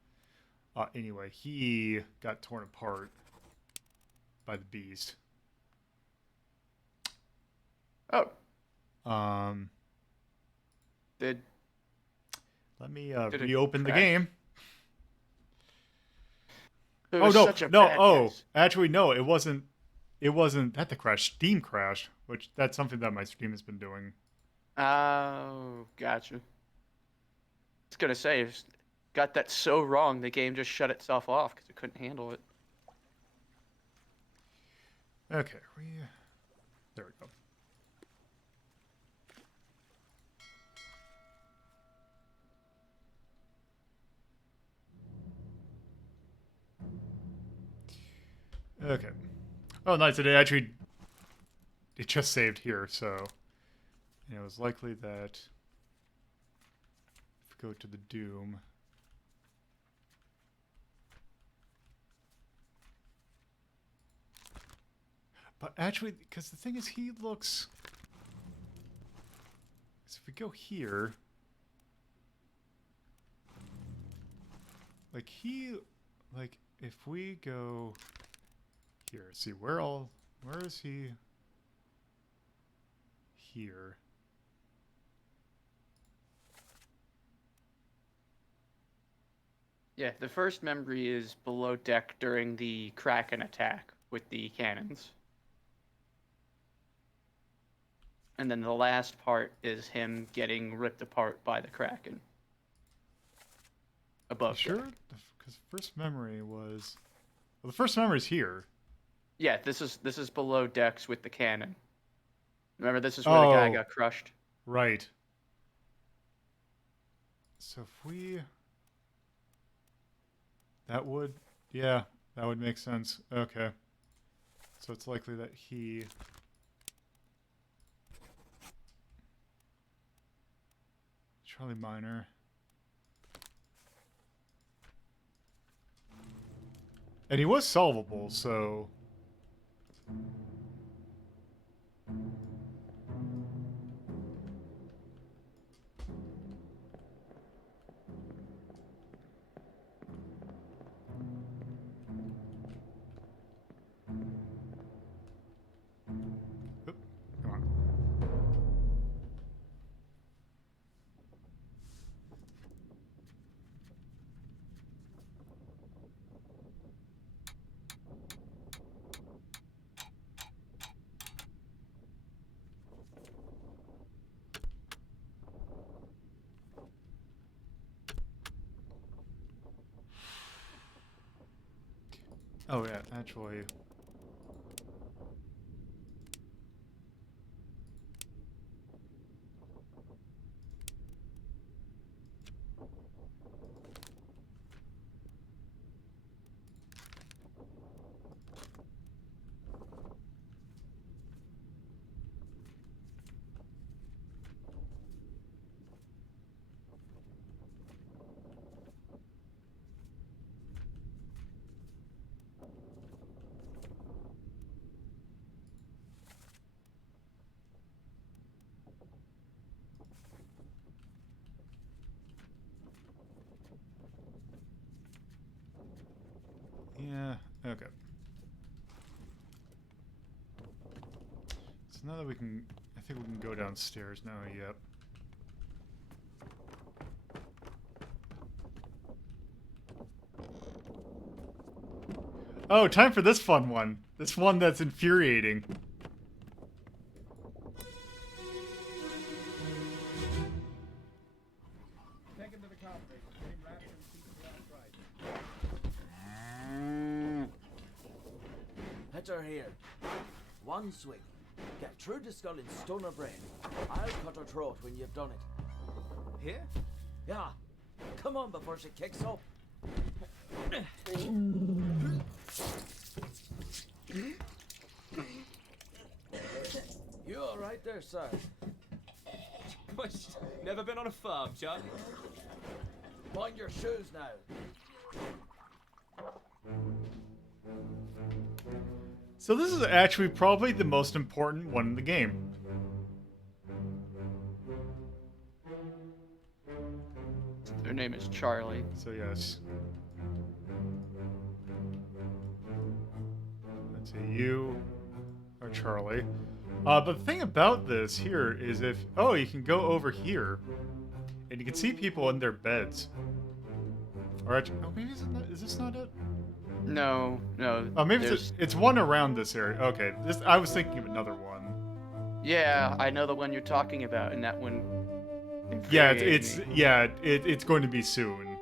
Anyway, he got torn apart by the beast. Oh. Let me did it reopen the crash? game. It Oh was no, such a no, bad oh, guess. actually no, it wasn't that the crash. Steam crashed, which that's something that my Steam has been doing. Oh, gotcha. I was gonna say, if got that so wrong, the game just shut itself off because it couldn't handle it. Okay, there we go. Okay. Oh, nice. It just saved here, so it was likely that if we go to the Doom. But actually, because the thing is, he looks... So if we go here... if we go... Here, see, where is he? Here. Yeah, the first memory is below deck during the Kraken attack with the cannons. And then the last part is him getting ripped apart by the Kraken. Above Sure? deck. Because first memory was... Well, the first memory is here. Yeah, this is below decks with the cannon. Remember, this is where the guy got crushed. Right. So if we... That would make sense. Okay. So it's likely that he... Charlie Minor. And he was solvable, so... Oop, come on. Oh yeah, actually... So now that we can, I think we can go downstairs now. Yep. Oh, time for this fun one. This one that's infuriating. Take him to the cockpit. Get him wrapped and keep him on right. Hit her here. One swing. Get through the skull and stun her brain. I'll cut her throat when you've done it. Here? Yeah. Come on before she kicks up. You all right there, sir? Never been on a farm, Charlie. Mind your shoes now. So this is actually probably the most important one in the game. Their name is Charlie. So yes. Let's see, you are Charlie. But the thing about this here is if... Oh, you can go over here. And you can see people in their beds. Or actually... Oh, maybe is this not it? No. Oh, maybe there's- it's one around this area. Okay, this I was thinking of another one. Yeah, I know the one you're talking about, and that one. Yeah, infuriated me. it's going to be soon.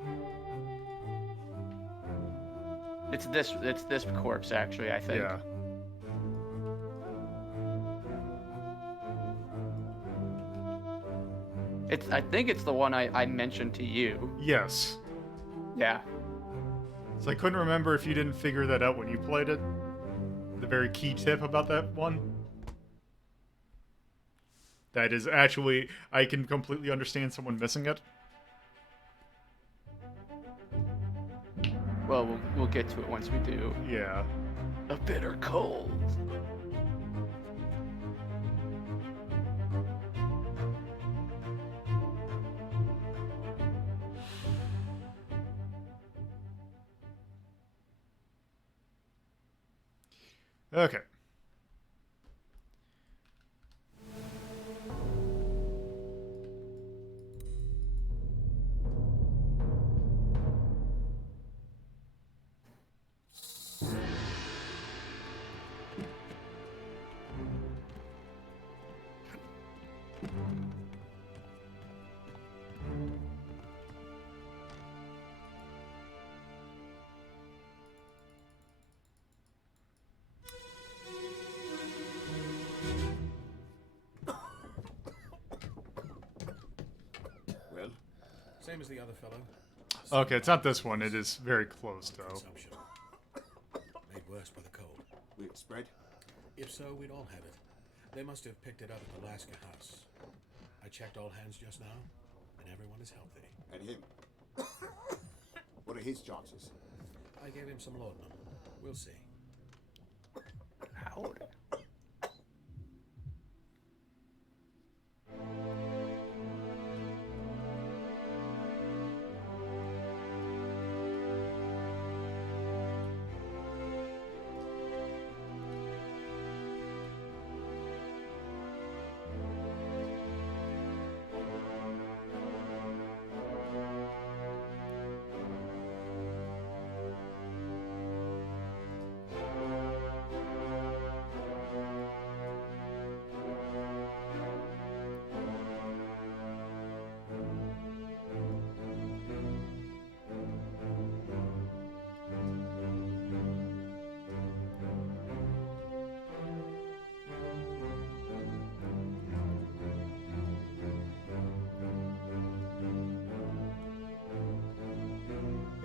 It's this corpse actually, I think. Yeah. I think it's the one I mentioned to you. Yes. Yeah. So I couldn't remember if you didn't figure that out when you played it. The very key tip about that one. That is actually, I can completely understand someone missing it. Well, we'll get to it once we do. Yeah. A bitter cold. Okay. Well, same as the other fellow. Okay, it's not this one. It is very close, though. Consumption. Made worse by the cold. Will it spread? If so, we'd all have it. They must have picked it up at the Alaska house. I checked all hands just now, and everyone is healthy. And him? What are his chances? I gave him some laudanum. We'll see. Howard.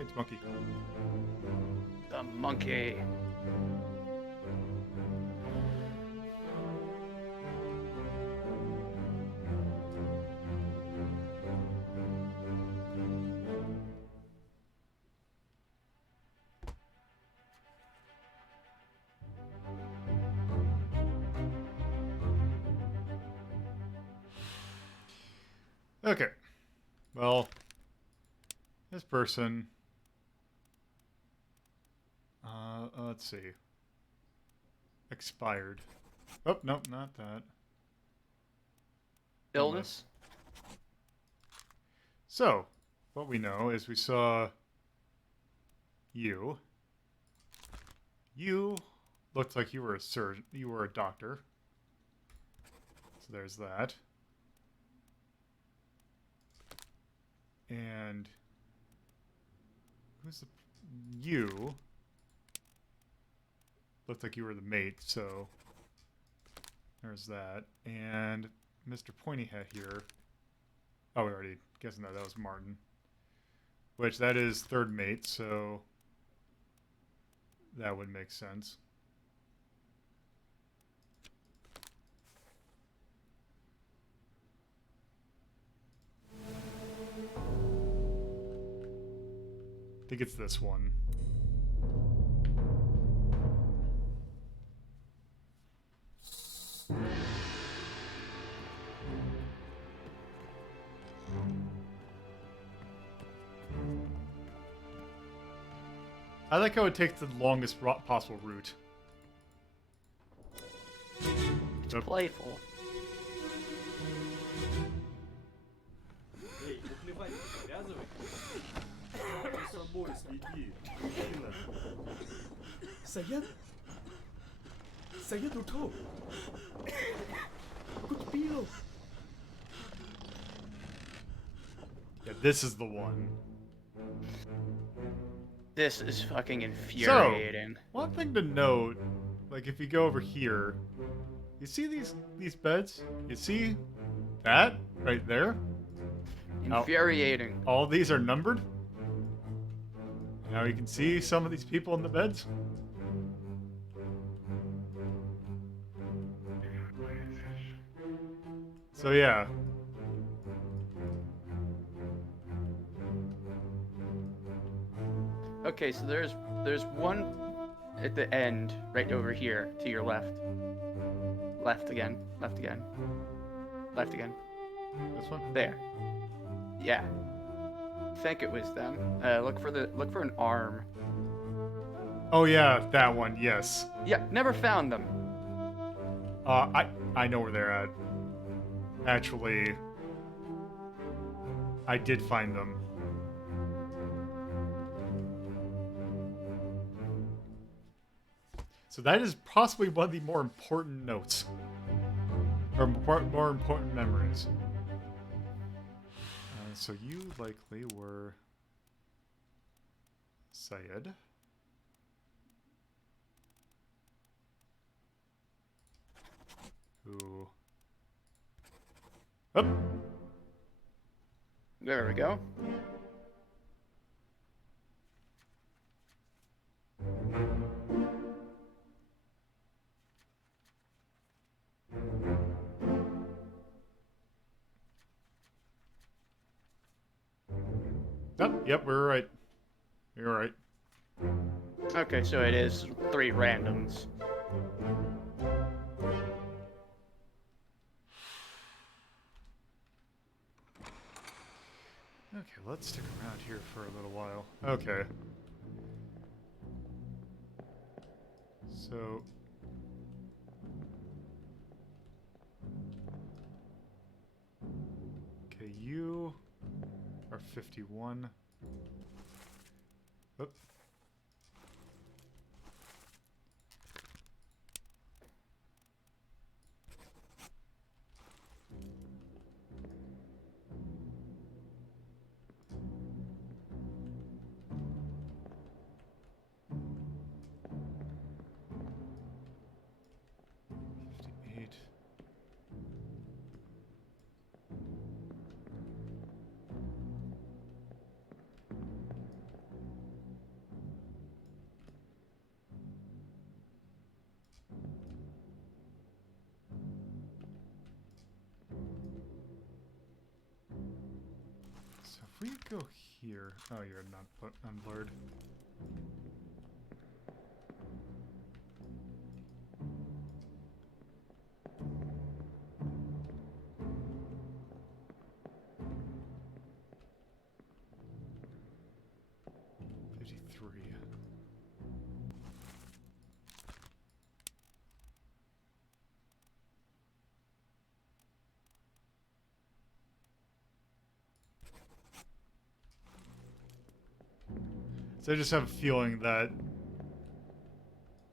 It's monkey. The monkey. Okay. Well, this person. Let's see. Expired. Oh, nope, not that. Illness. So, what we know is we saw you. You looked like you were a surgeon. You were a doctor. So there's that. And who's the... You looked like you were the mate, so there's that. And Mr. Pointy Hat here. Oh, we already guessing that was Martin. Which that is third mate, so that would make sense. I think it's this one. I like how it takes the longest possible route. It's playful. Saya tutup. Aku terpilih. Yeah, this is the one. This is fucking infuriating. So, one thing to note, like if you go over here, you see these beds? You see that right there? Infuriating. All these are numbered. Now you can see some of these people in the beds. So yeah. Okay, so there's one at the end, right over here, to your left. Left again. Left again. Left again. This one? There. Yeah. I think it was them. Look for an arm. Oh yeah, that one. Yes. Yeah, never found them. I know where they're at. Actually, I did find them. So that is possibly one of the more important notes. Or more important memories. So you likely were Syed. Who... Up! There we go. Yep, we're right. You're right. Okay, so it is 3 randoms. Okay, let's stick around here for a little while. Okay. So... Okay, you are 51. Oop. So if we go here... Oh, you're not unblurred. So I just have a feeling that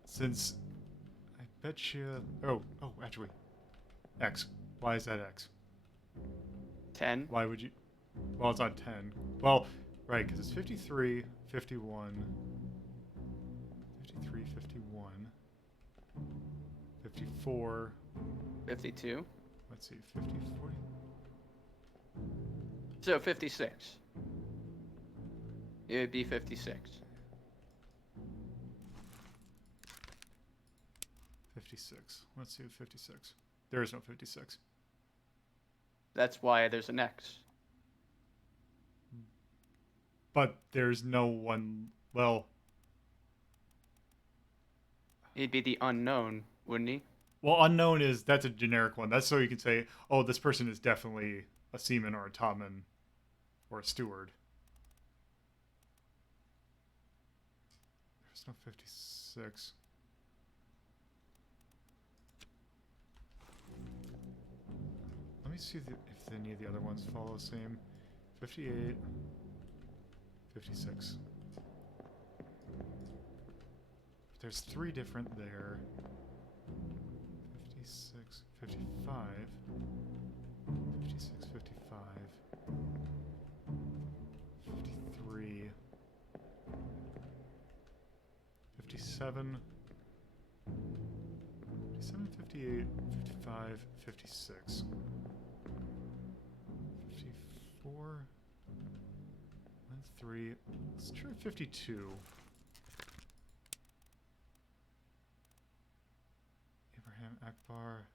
since I bet you. Oh, actually, X. Why is that X? 10. Why would you? Well, it's on 10. Well, right, because it's 53, 51, 53, 51, 54. 52. Let's see, 50, 40. So 56. It would be 56. 56. Let's see, 56. There is no 56. That's why there's an X. But there's no one. Well, He'd be the unknown, wouldn't he? well, unknown that's a generic one. That's so you can say, oh, this person is definitely a seaman or a topman or a steward. There's no 56. Let me see if any of the other ones follow the same. 58, 56. There's 3 different there. 56, 55, 56, 55, 53, 57, 57, 58, 55, 56, 54, 3. Let's try 52. Abraham Akbar.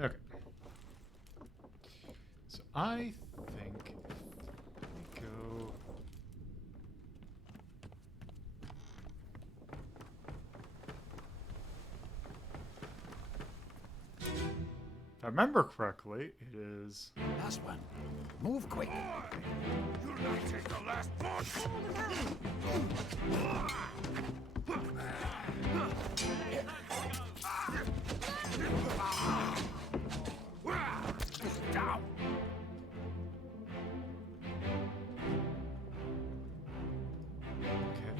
Okay. So I think we go. If I remember correctly, it is. Last one. Move quick. You'll not take the last push. Down. Okay.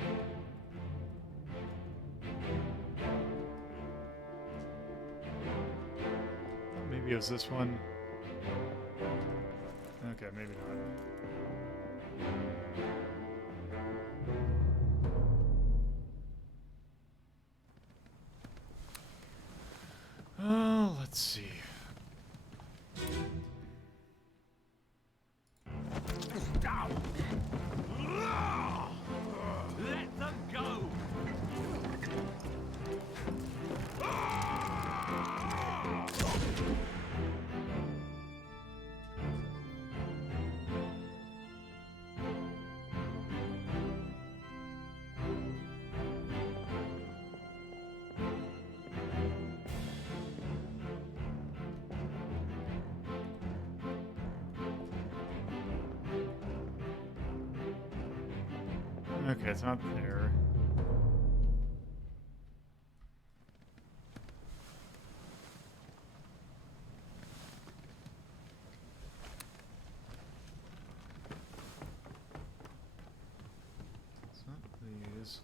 Maybe it was this one. Okay, maybe not. Oh, let's see. Down. Let them go! Okay, it's not there. It's not these.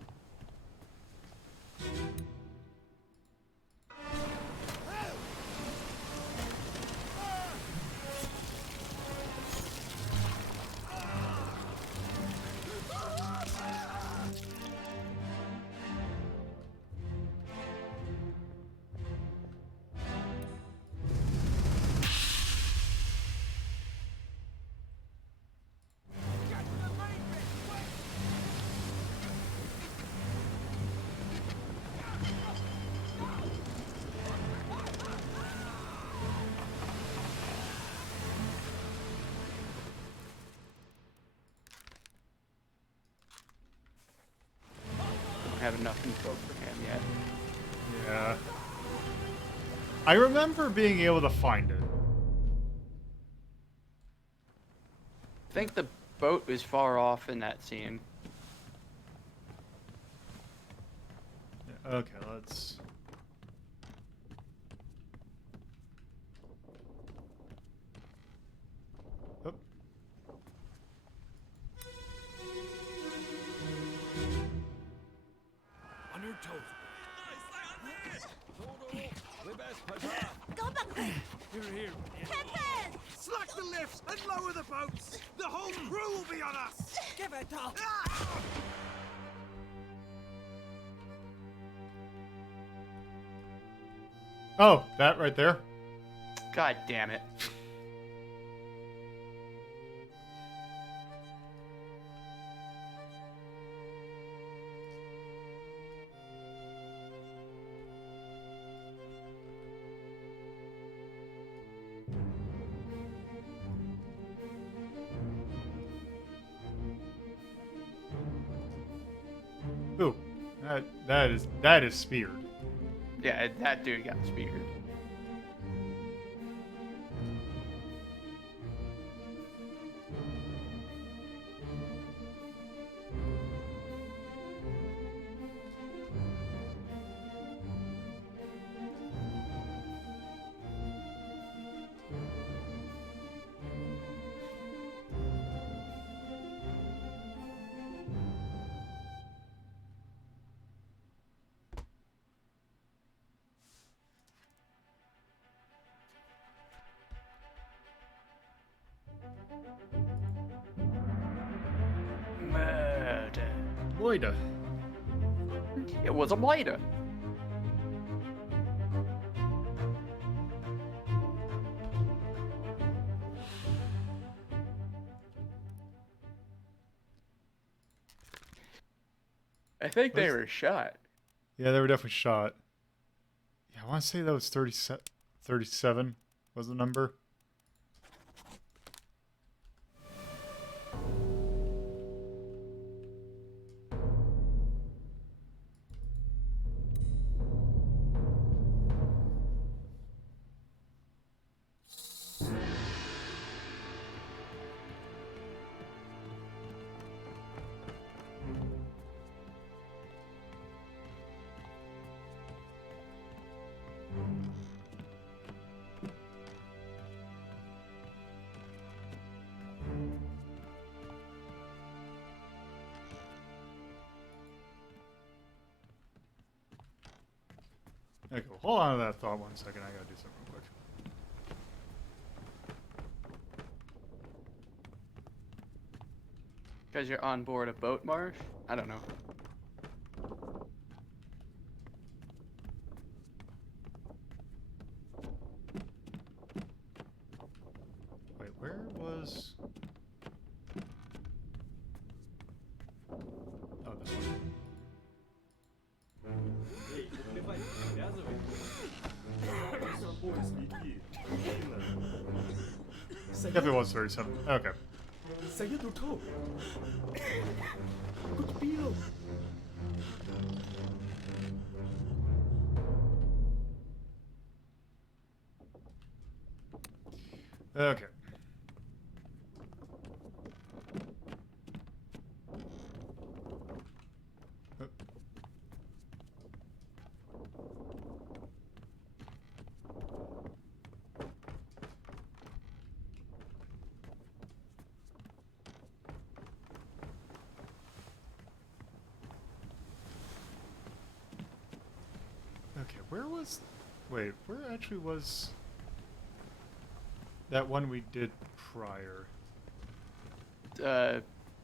have enough info for him yet. Yeah. I remember being able to find it. I think the boat was far off in that scene. Yeah, okay, let's... Oop. On your toes. Go back there! Here. Captain! Slack the lifts and lower the boats! The whole crew will be on us! Give it up! Oh, that right there? God damn it. Ooh, that is speared. Yeah, that dude got speared. Murder. Loida. It was a murder. I think they were shot. Yeah, they were definitely shot. Yeah, I want to say that was 37 was the number. Okay, cool. Hold on to that thought 1 second. I gotta do something real quick. Because you're on board a boat, Marsh? I don't know. Wait, where was... Oh, this one. If it was 37. Okay. Saya tu tahu. Aku terpilih. Okay. Okay, where was... Wait, where actually was... that one we did prior?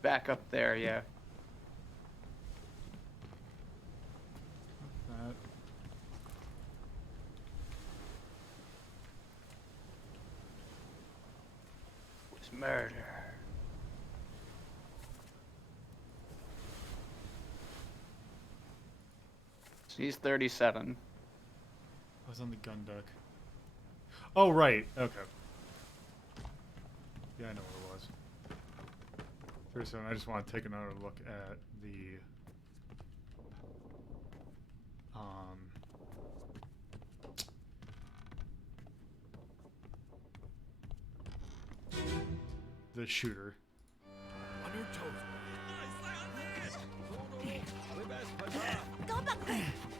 Back up there, yeah. That... It was murder. He's 37. I was on the gun deck. Oh, right. Okay. Yeah, I know what it was. 37. I just want to take another look at the... the shooter. On your toes.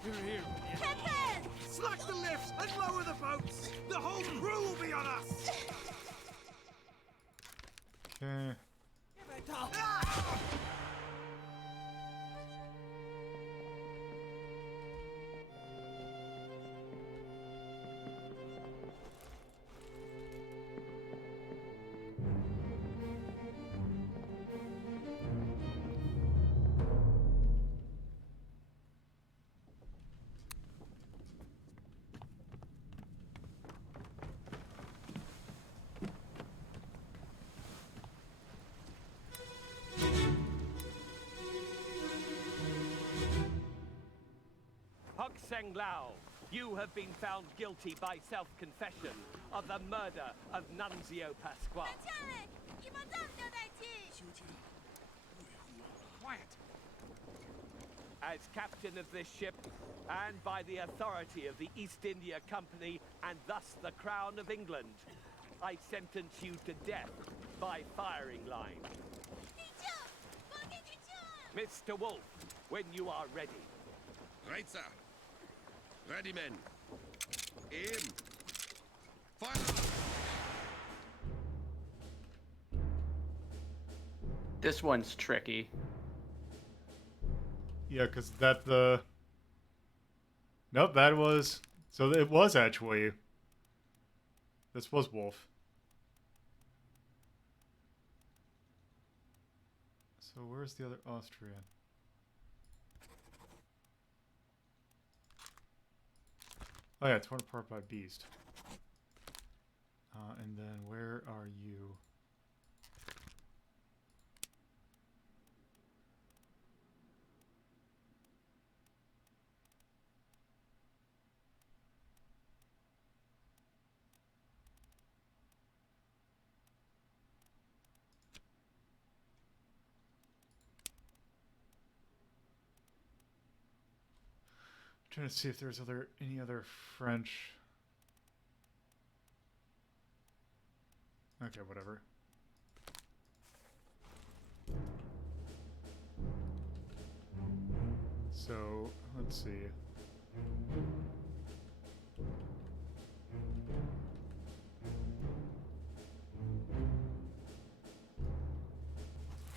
Here. Slack the lifts and lower the boats! The whole crew will be on us! Okay. Seng Lao, you have been found guilty by self-confession of the murder of Nunzio Pasquale. Quiet! As captain of this ship, and by the authority of the East India Company, and thus the Crown of England, I sentence you to death by firing line. Mr. Wolf, when you are ready. Right, sir. Ready, men. Aim. Fire! This one's tricky. Yeah, because that the... Nope, that was... So it was actually... This was Wolf. So where's the other Austrian? Oh yeah, torn apart by Beast. And then where are you? Trying to see if there's any other French. Okay, whatever. So let's see.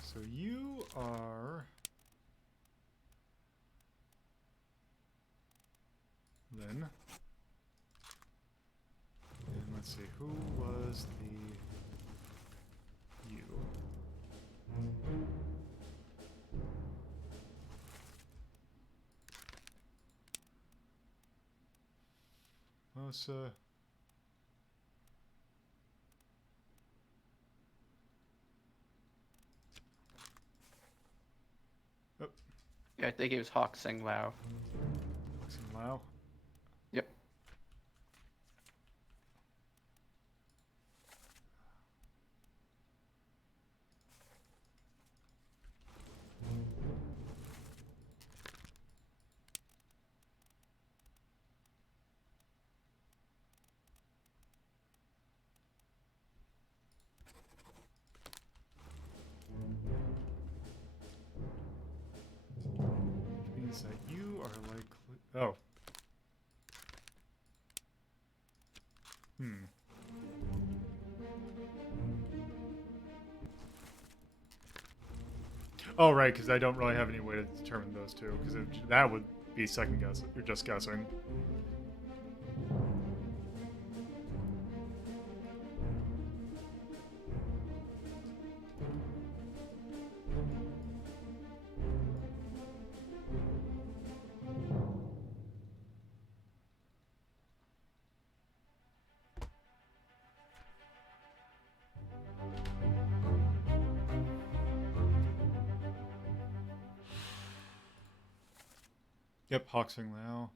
So you are Lynn. And let's see, who was the you? Mosa. Oh. Yeah, I think it was Hawk Seng Lao. Maxim Lao. Yep. Which means that you are likely... Oh. Oh, right, because I don't really have any way to determine those two, because that would be second guess, or just guessing. Yep, Hoxing Lao.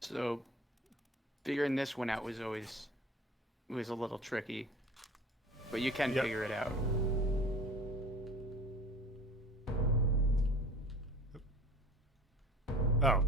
So figuring this one out was a little tricky, but you can figure it out. Oh.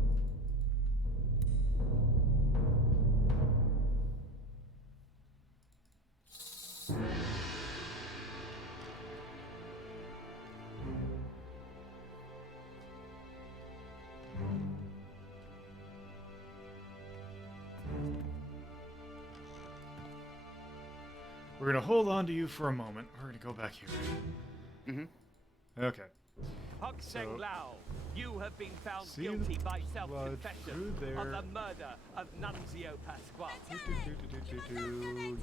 We're gonna hold on to you for a moment. We're gonna go back here. Mm-hmm. Okay. Hokseng Lao, you have been found See guilty the by blood self-confession through there. of the murder of Nunzio Pasquale.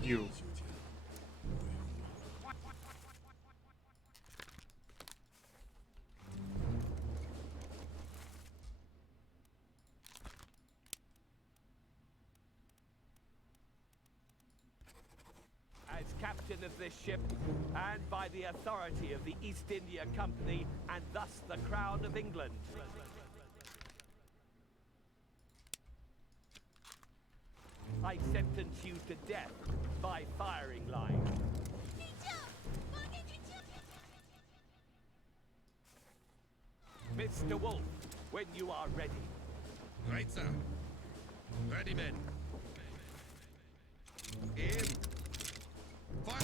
You. As captain of this ship, and by the authority of the East India Company, and thus the Crown of England. I sentence you to death by firing line. Mr. Wolf, when you are ready. Right, sir. Ready, men. Aim. Fire!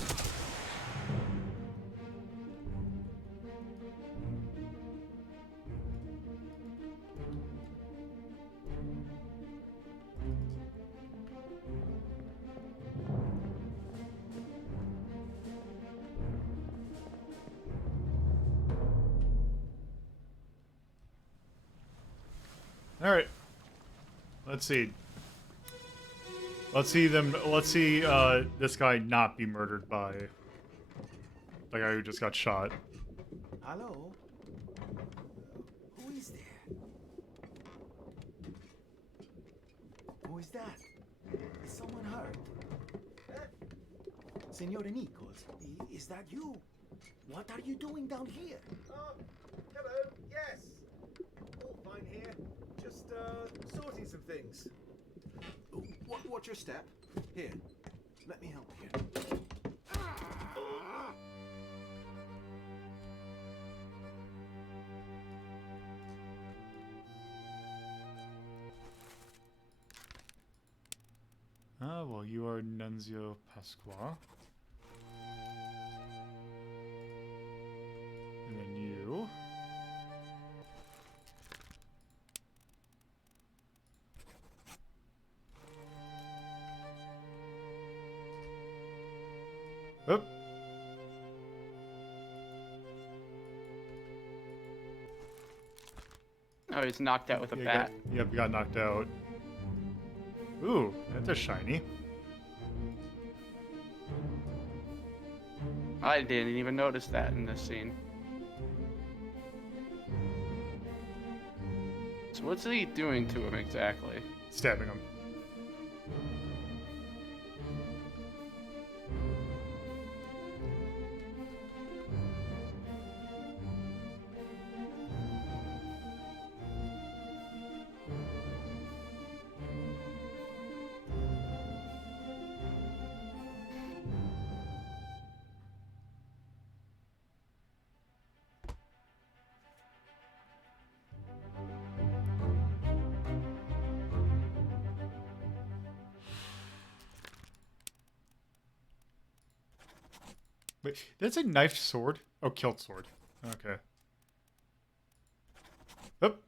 All right. Let's see. Let's see them. Let's see this guy not be murdered by the guy who just got shot. Hello? Who is there? Who is that? Is someone hurt? Senora Nichols, is that you? What are you doing down here? Hello, yes. All fine here. Just, sorting some things. Watch your step. Here, let me help you. Ah, well, you are Nunzio Pasqua. And then you. Oop. Oh, he's knocked out with a You bat. Yep, you got knocked out. Ooh, that's a shiny. I didn't even notice that in this scene. So what's he doing to him exactly? Stabbing him. Wait, that's a knifed sword? Oh, kilt sword. Okay. Oop.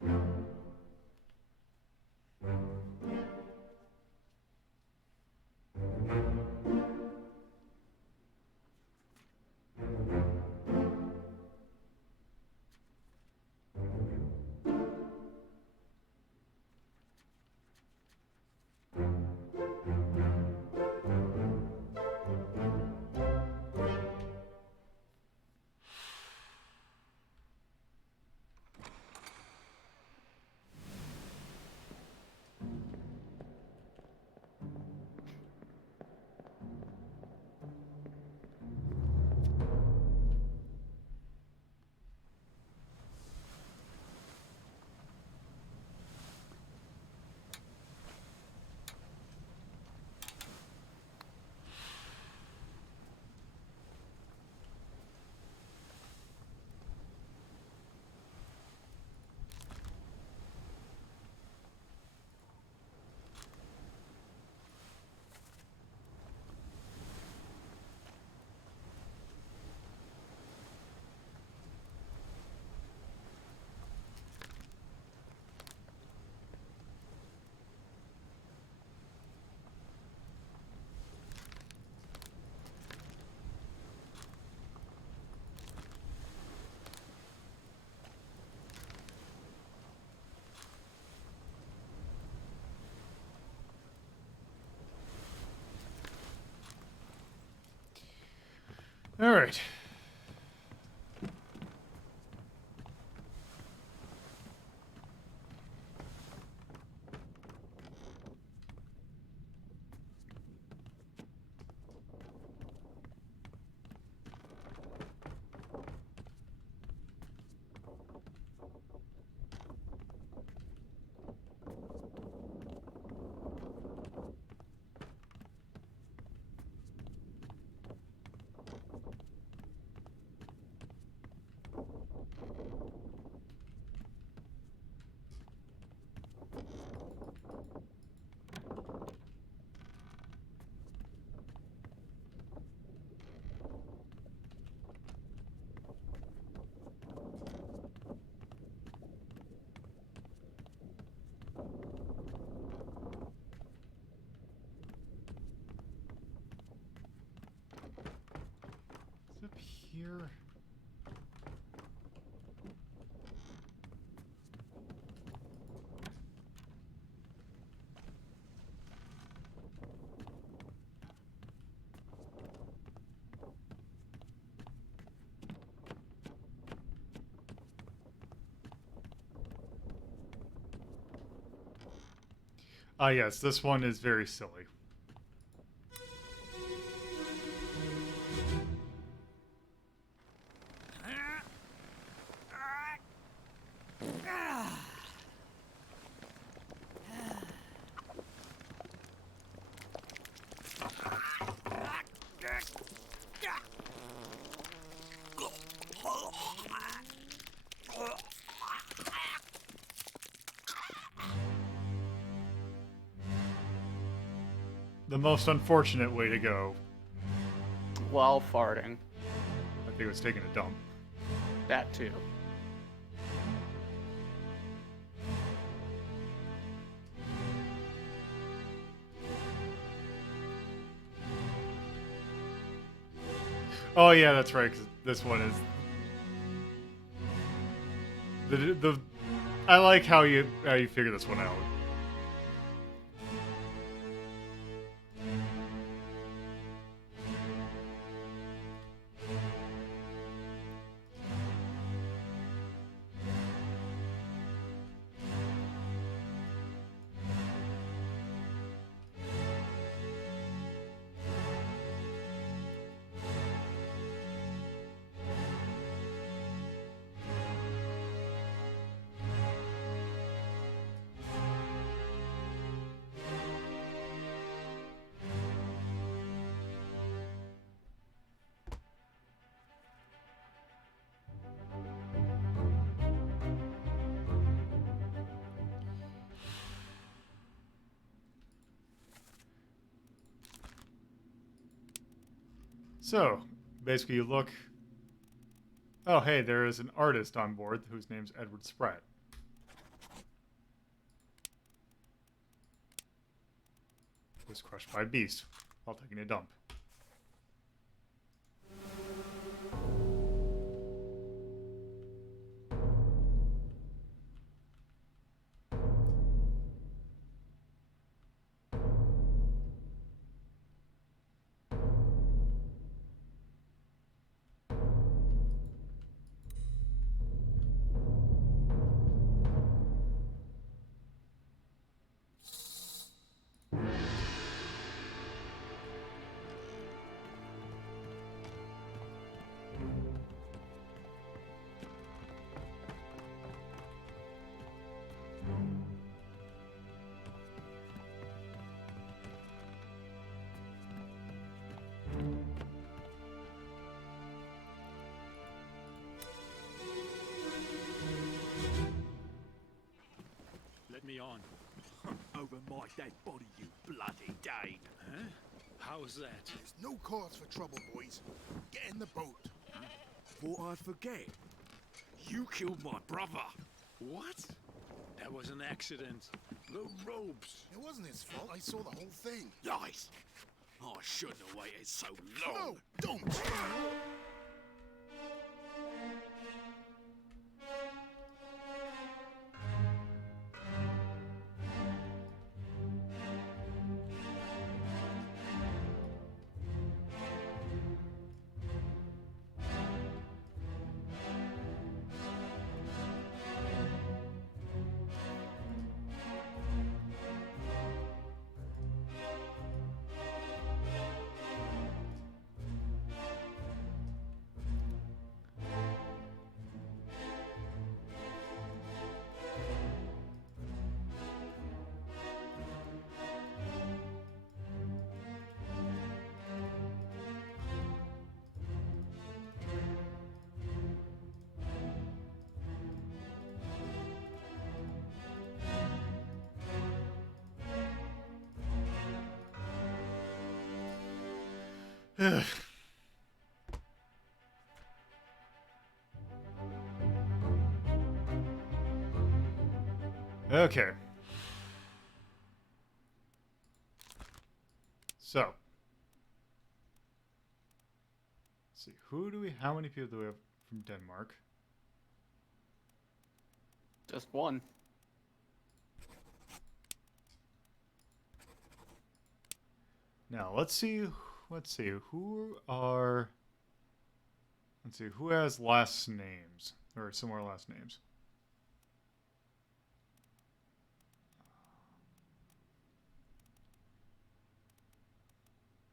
All right. It's up here. Ah, yes, this one is very silly. The most unfortunate way to go. While farting. I think it was taking a dump. That too. Oh yeah, that's right. 'Cause this one is the. I like how you figure this one out. So, basically you look... Oh, hey, there is an artist on board whose name's Edward Spratt. Was crushed by a beast while taking a dump. Let me on. Over my dead body, you bloody Dane. Huh? How's that? There's no cause for trouble, boys. Get in the boat. Thought I'd forget. You killed my brother. What? That was an accident. The ropes. It wasn't his fault. I saw the whole thing. Lies. I shouldn't have waited so long. No, don't. Okay. So. Let's see. How many people do we have from Denmark? Just one. Now, let's see. Who has last names? Or similar last names?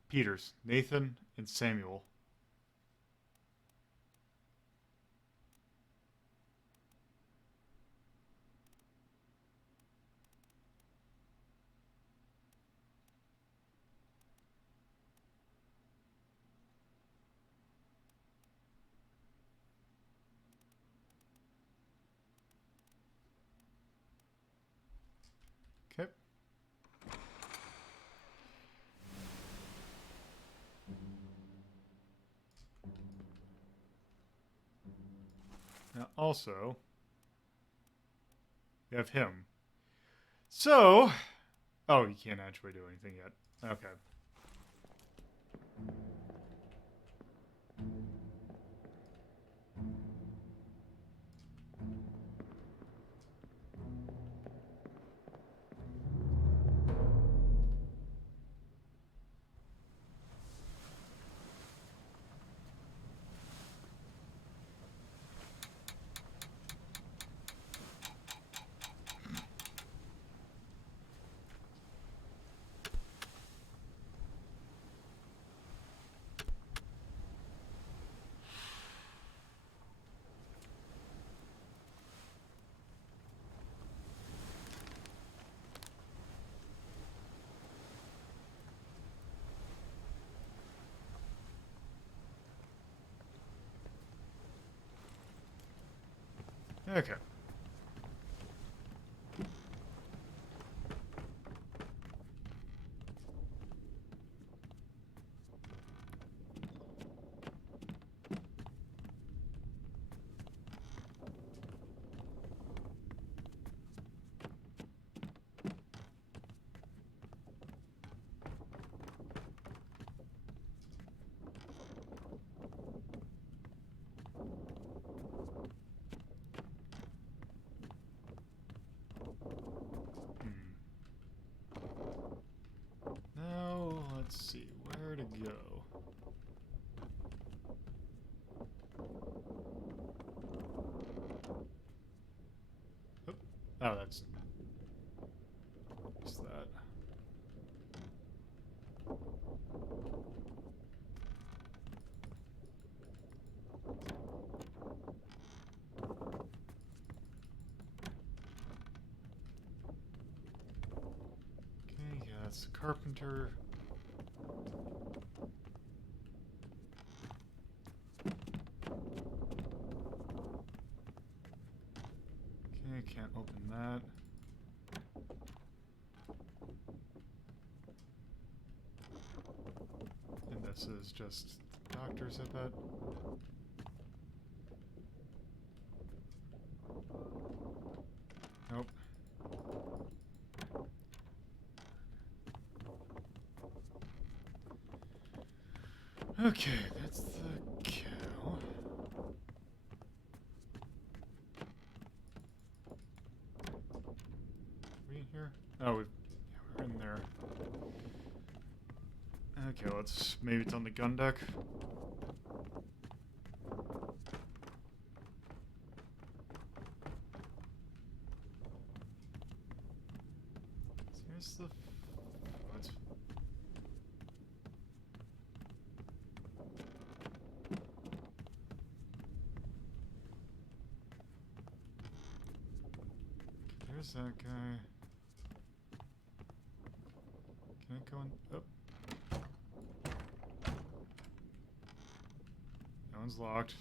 Peters, Nathan, and Samuel. Okay. Now, also, you have him. So, oh, you can't actually do anything yet. Okay. Okay. Now, let's see, where to go? Oh, that's that. Okay, yeah, that's the carpenter. Okay, can't open that. And this is just doctors, I bet. Nope. Okay, that's the cow. Are we in here? Oh, we're in there. Okay, maybe it's on the gun deck. Here's the... What? There's that guy. Can I go in? Oh. That one's locked.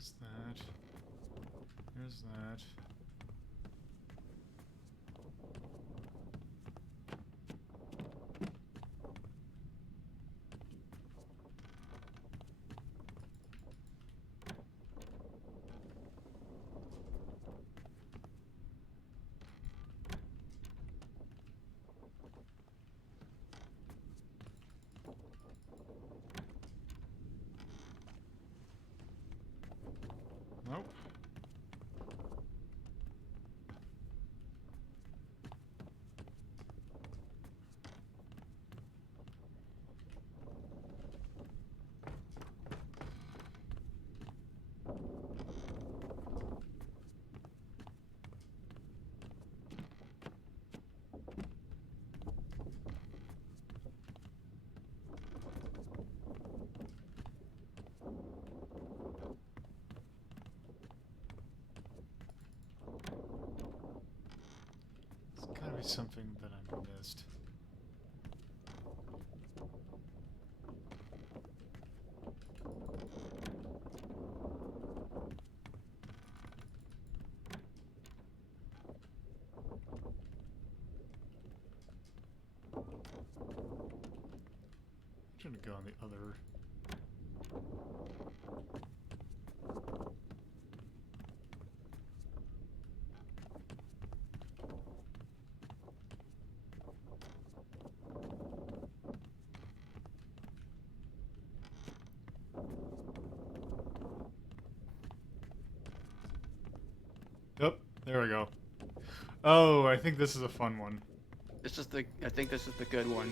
There's that. There's that. Nope. There's gotta be something that I missed. I'm trying to go on the other. Yep, there we go. Oh, I think this is a fun one. This is the. I think this is the good one.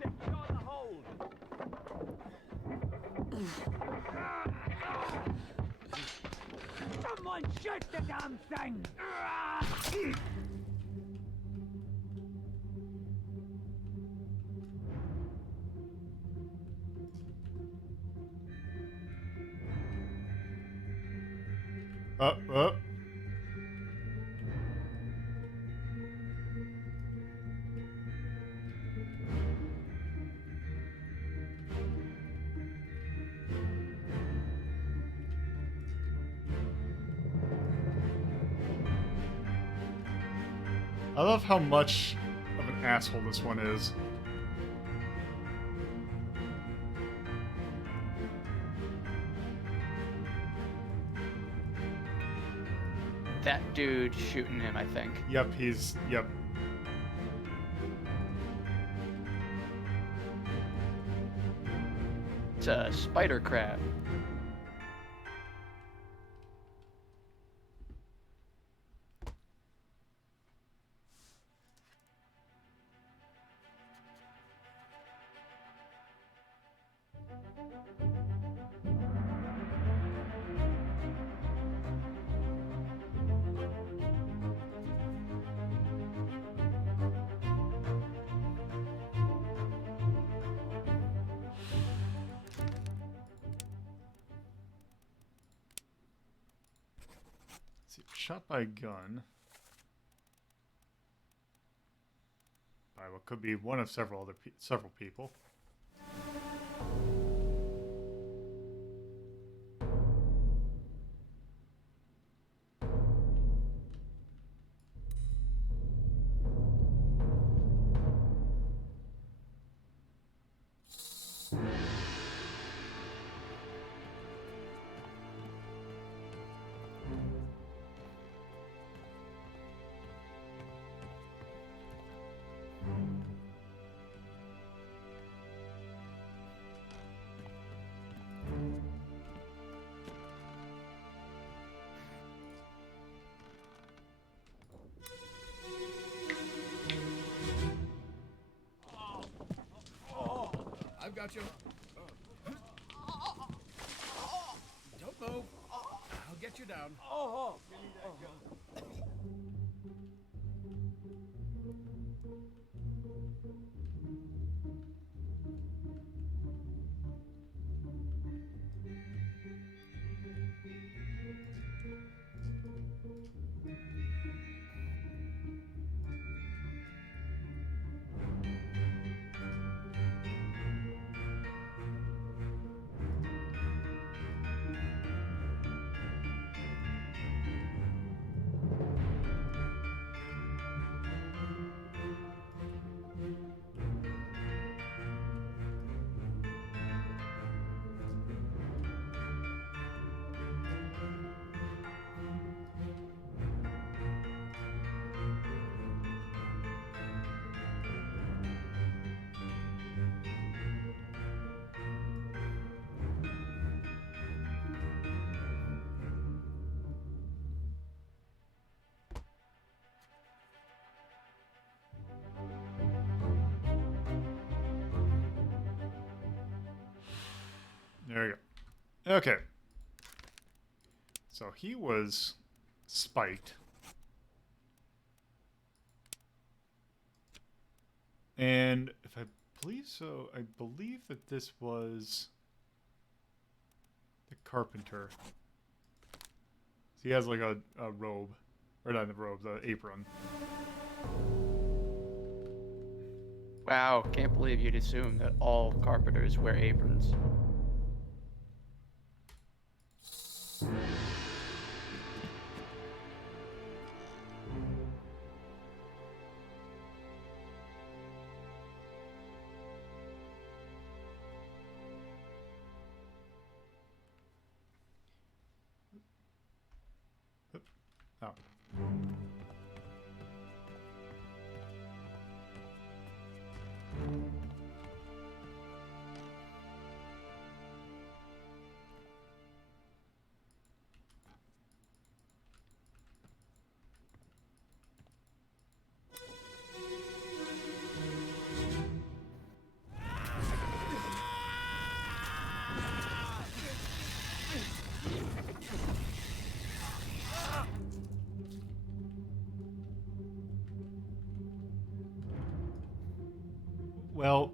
Secure the hold. Someone shoot the damn thing! Up, up. I love how much of an asshole this one is. That dude shooting him, I think. Yep, he's... Yep. It's a spider crab. Let's see, shot by a gun. By what could be one of several other several people. I've got you. Don't move. I'll get you down. Okay. So he was spiked. And if I believe so, I believe that this was the carpenter. So he has like a robe. Or not the robe, the apron. Wow, can't believe you'd assume that all carpenters wear aprons. Oh. Well,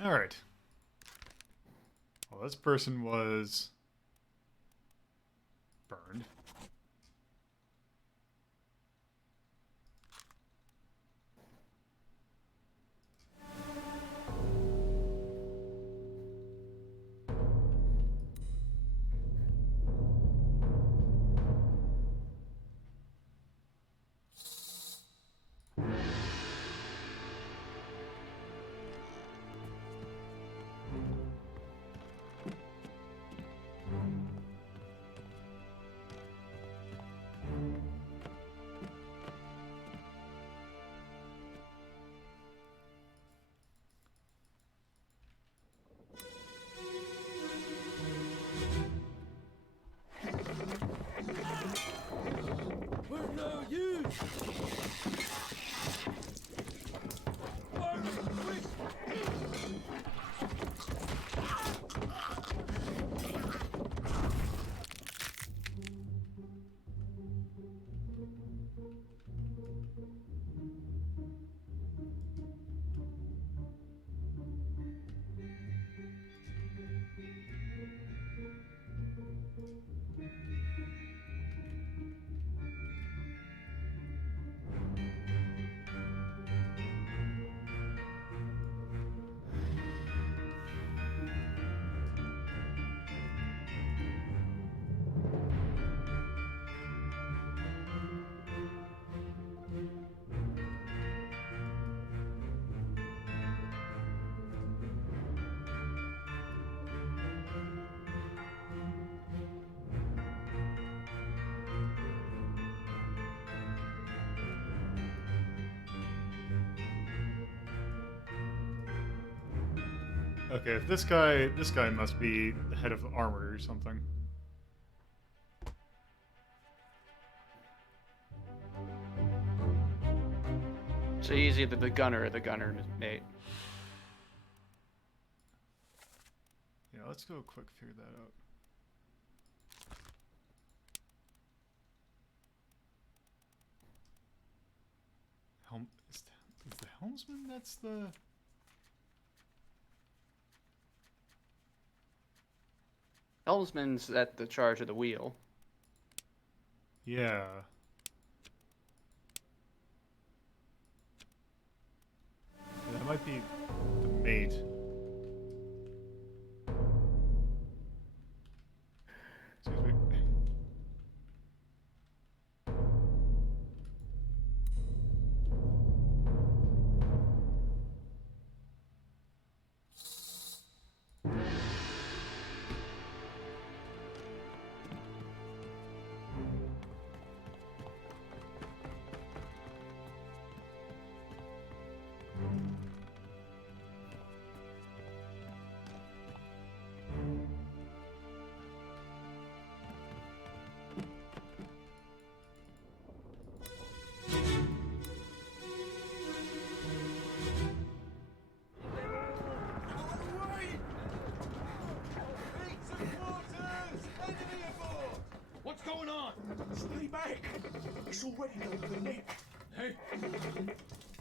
alright. Well, this person was burned. We're no use! Okay, if this guy must be the head of the armory or something. So he's either the gunner or the gunner mate. Yeah, let's go quick figure that out. Is the helmsman? That's the... Helmsman's at the charge of the wheel. Yeah. That might be the mate. Excuse me. What's going on? Stay back! It's already done for Nick. Hey!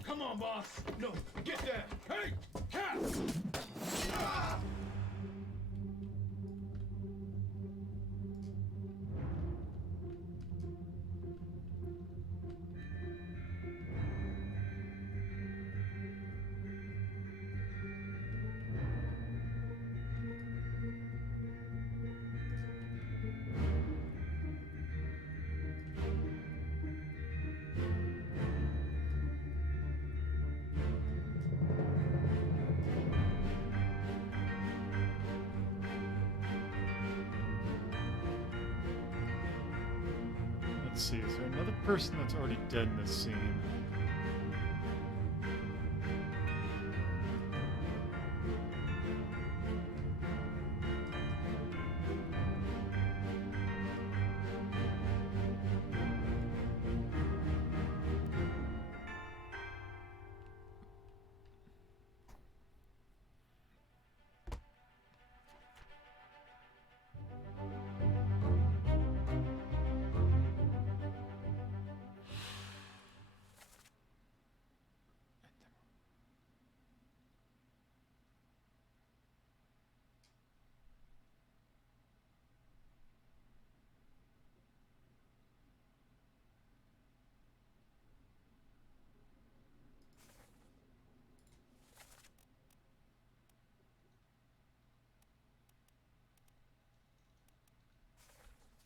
Come on, boss! No, get there! Hey! Cap! Ah! Let's see, is there another person that's already dead in this scene?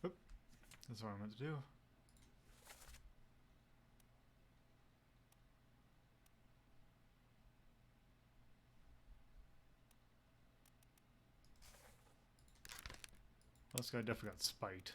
Oop, that's what I meant to do. This guy definitely got spiked.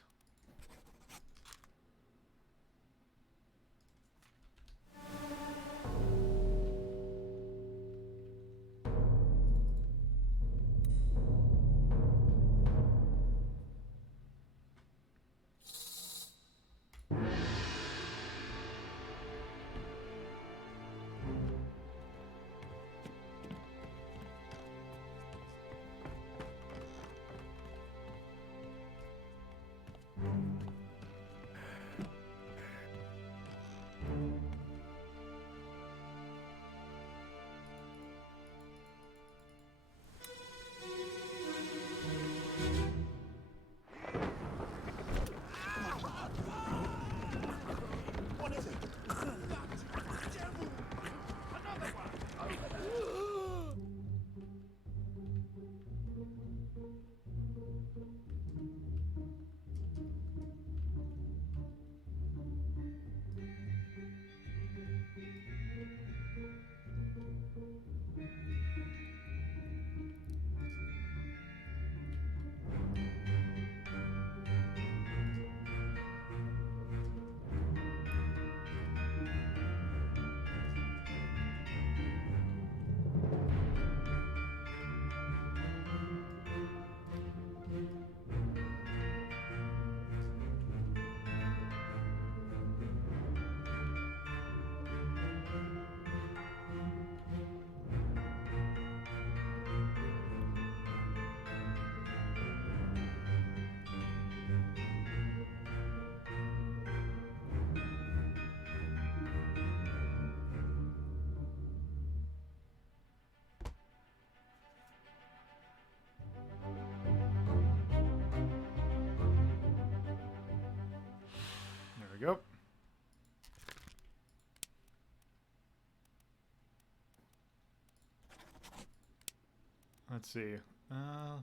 Let's see. I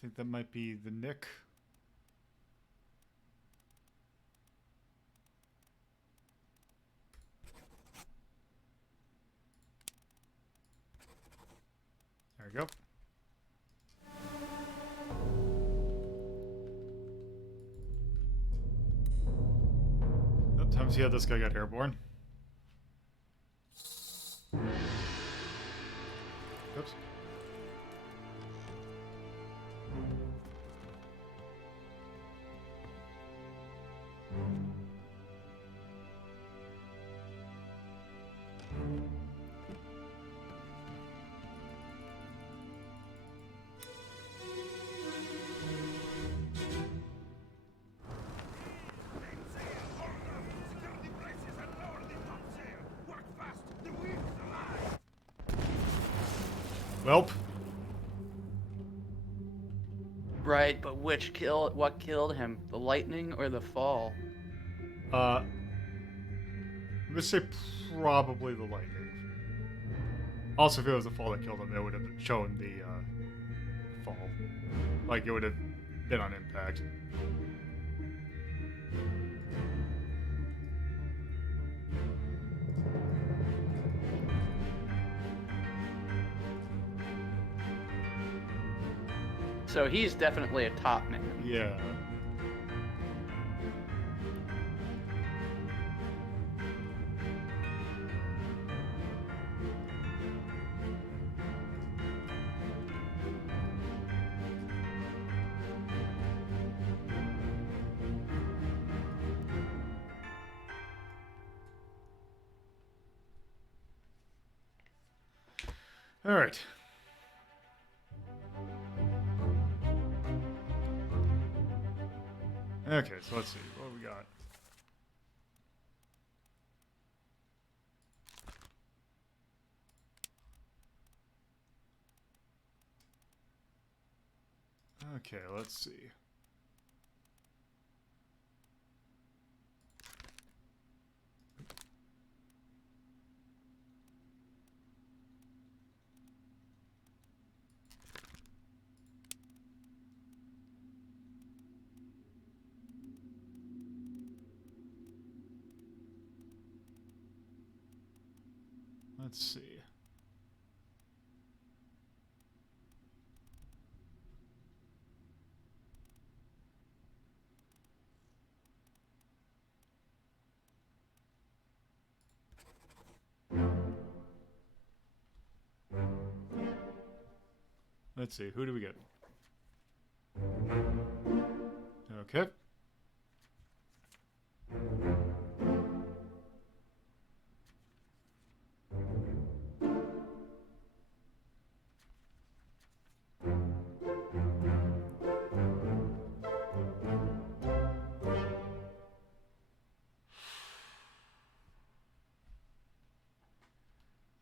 think that might be the Nick. There we go. Oh, time to see how this guy got airborne. Oops. Welp. Right, but what killed him? The lightning or the fall? I'm gonna say probably the lightning. Also, if it was the fall that killed him, it would have shown the fall. Like, it would have been on impact. So he's definitely a top man. Yeah. All right. Okay, so let's see what we got. Okay, let's see. Let's see. Let's see. Who do we get? Okay.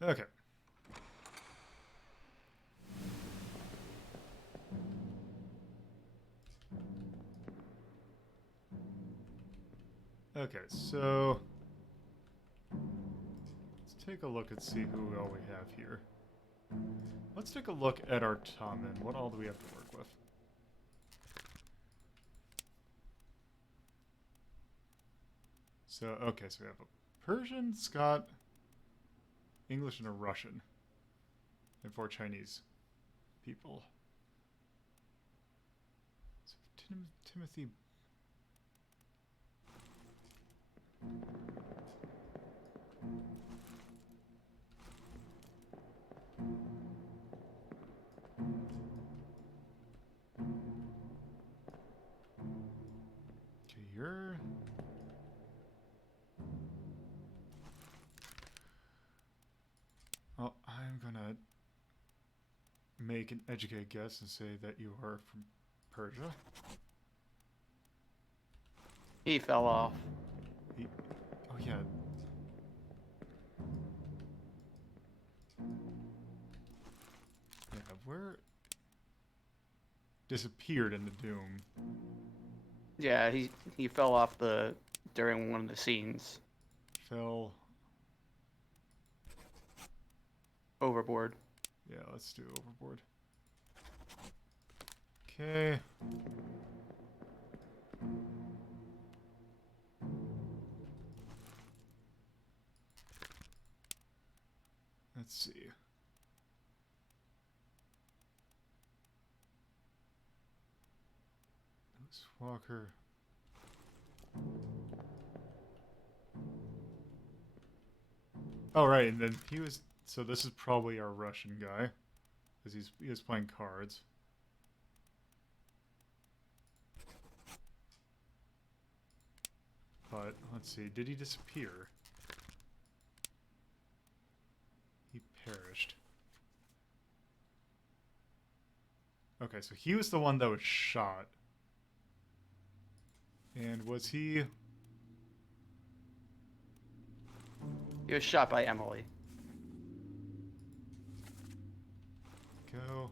Okay. Okay, so let's take a look and see who all we have here. Let's take a look at our Tommen. What all do we have to work with? So, okay, so we have a Persian, Scot, English, and a Russian. And 4 Chinese people. So Timothy. Okay, you're... Well, I'm gonna make an educated guess and say that you are from Persia. He fell off. Oh yeah. Yeah, where disappeared in the Doom. Yeah, he fell off during one of the scenes. Fell Overboard. Yeah, let's do overboard. Okay. Let's see. This Walker. Oh, right, and then he was... So this is probably our Russian guy. Because he was playing cards. But, let's see, did he disappear? He perished. Okay, so he was the one that was shot. And was he... He was shot by Emily. Go.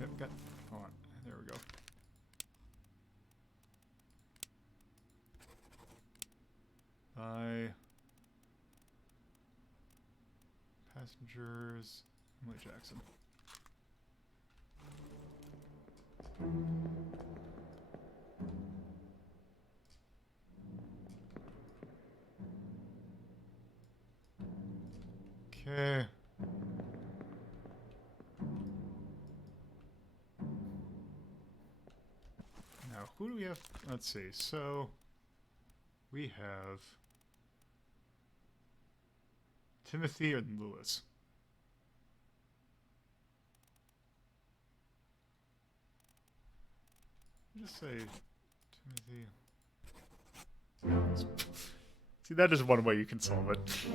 Yep, got... Hold on. There we go. By... Passengers... Emily Jackson. Okay. Now, who do we have? Let's see. So, we have Timothy and Lewis. Just say Timothy. See, that is one way you can solve it.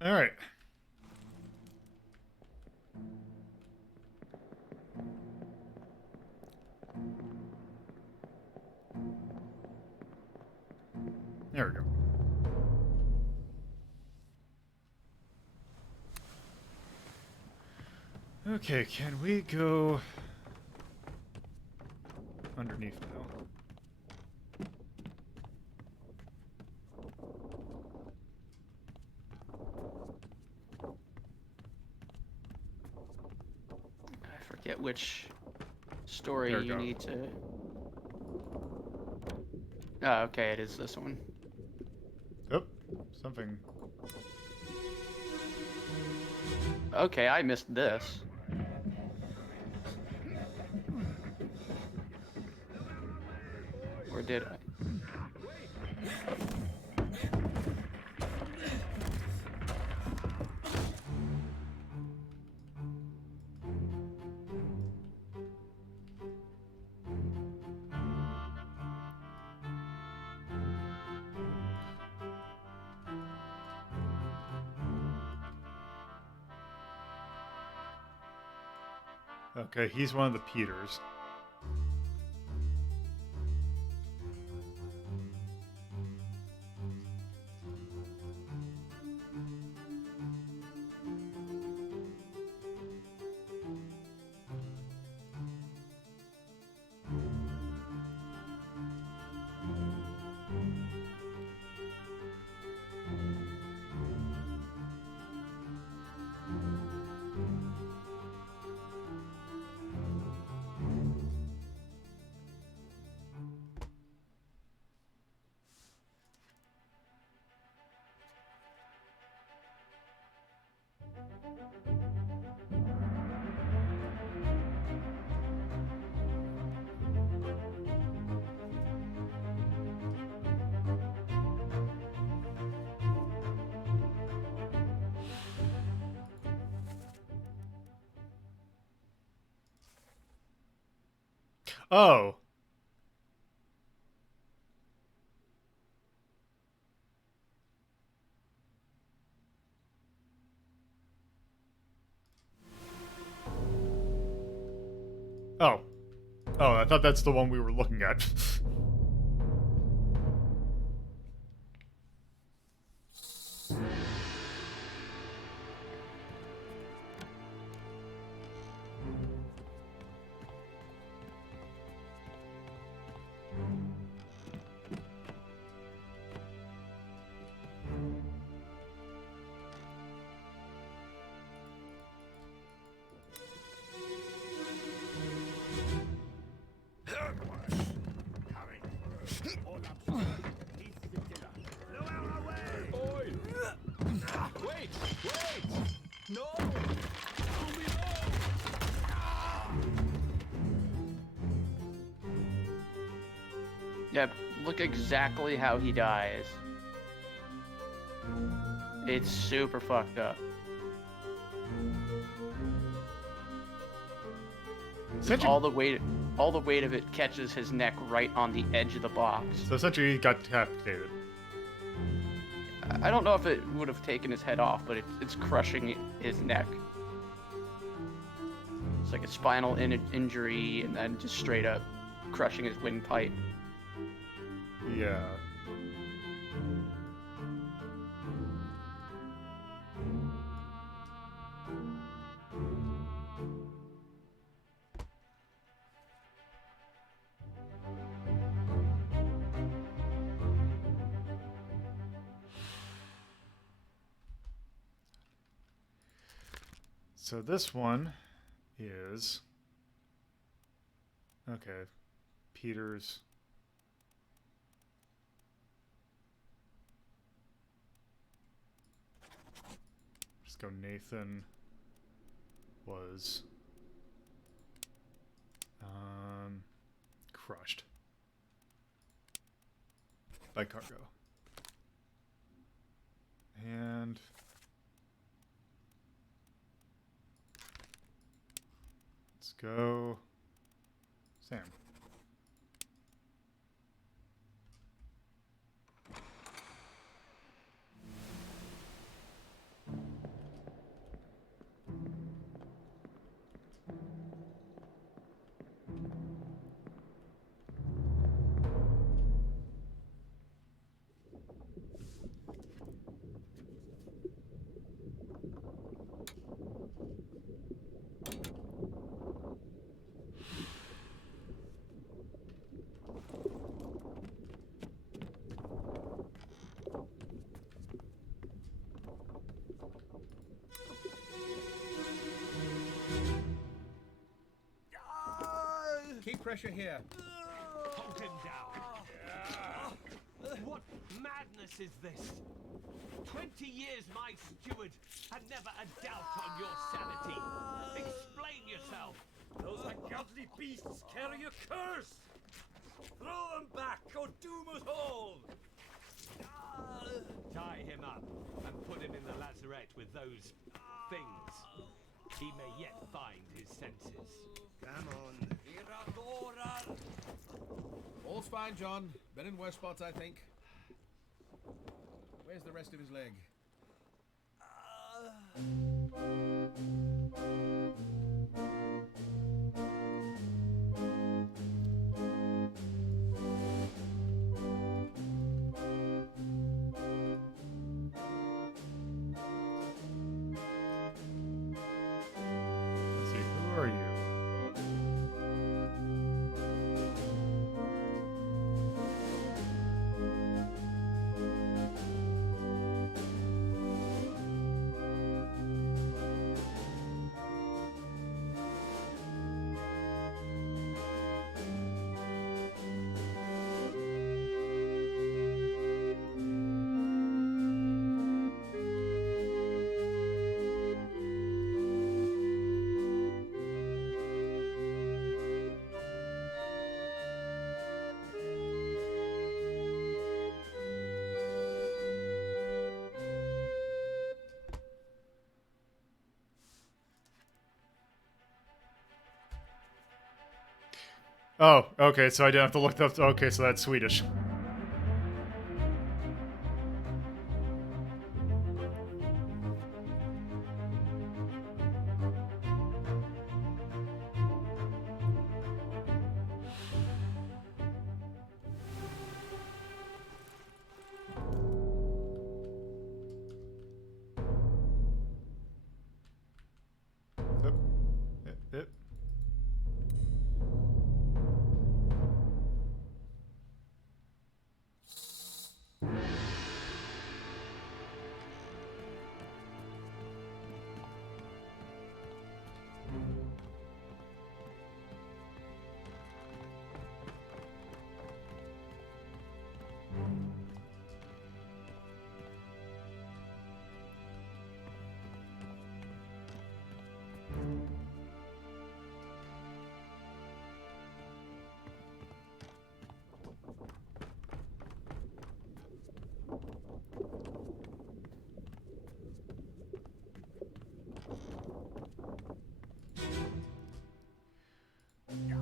All right. There we go. Okay, can we go underneath now? I forget which story There we you go. need to... Oh, okay, it is this one. Oh, something. Okay, I missed this. Or did I? Okay, he's one of the Peters. Oh. Oh. Oh, I thought that's the one we were looking at. Wait! Wait! No! Yep, look exactly how he dies. It's super fucked up. All the weight of it catches his neck right on the edge of the box. So essentially, he got decapitated. I don't know if it would have taken his head off, but it's crushing his neck. It's like a spinal injury, and then just straight up crushing his windpipe. Yeah. So this one is okay. Peter's just go. Nathan was crushed by cargo, and let's go Sam. Keep pressure here. Hold him down. What madness is this? 20 years my steward, and never a doubt on your sanity. Explain yourself. Those ungodly beasts carry a curse! Throw them back, or doom us all! Tie him up and put him in the lazarette with those things. He may yet find his senses. Come on. All's fine, John. Been in worse spots, I think. Where's the rest of his leg? Let's see, who are you? Oh, okay, so I didn't have to look up. Okay, so that's Swedish. Yep. Yep. Yep.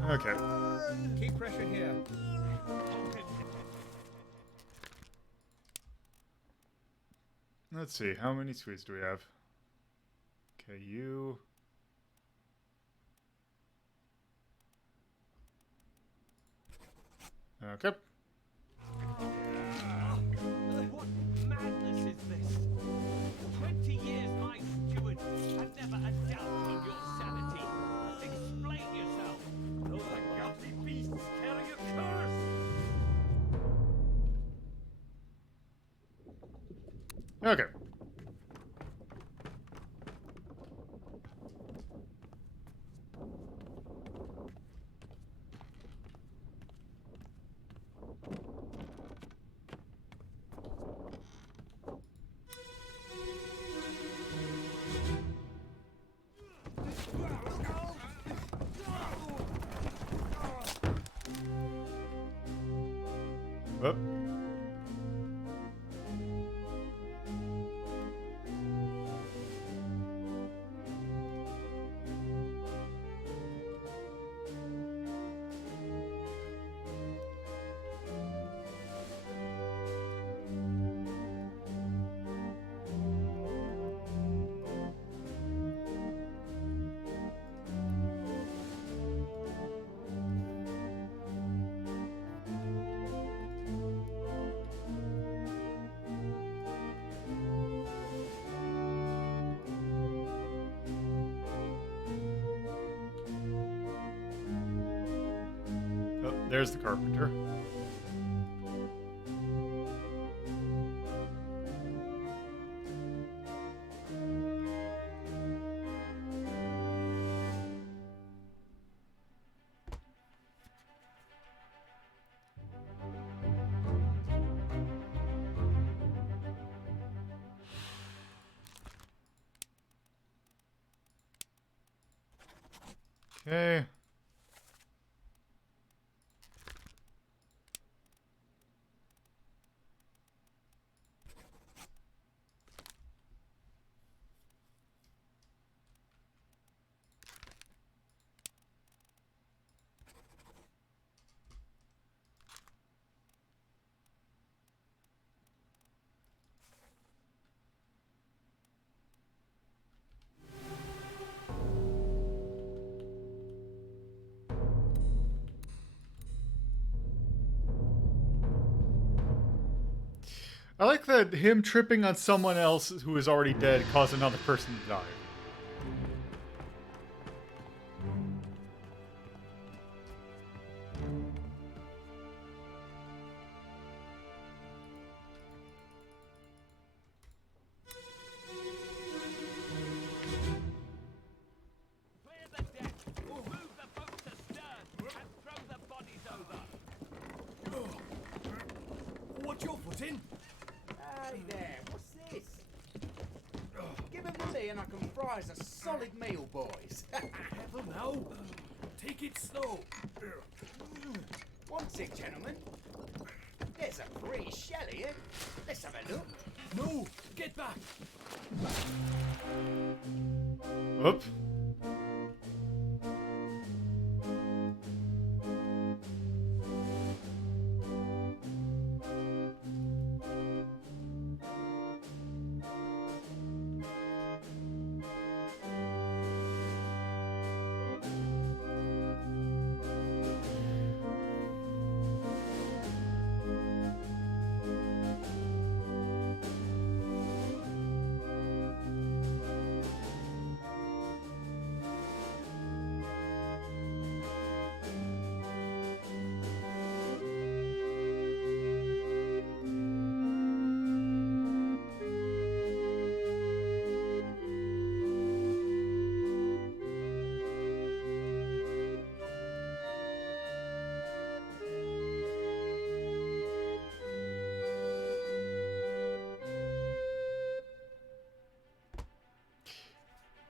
Okay. Keep pressure here. Let's see. How many sweets do we have? Okay, you. Okay. What madness is this? 20 years my steward had never a doubt on your sanity. Explain yourself. Those are guilty beasts carry a curse. Okay. Whoop. Oh, there's the carpenter. Okay. I like that him tripping on someone else who is already dead caused another person to die. Clear the deck. Move the boat to stern and throw the bodies over. What's your foot in? Hey there, what's this? Give him to me and I can fry us a solid meal, boys. Careful now. Take it slow. What's it, gentlemen? There's a pretty shell here. Let's have a look. No, get back. Whoop.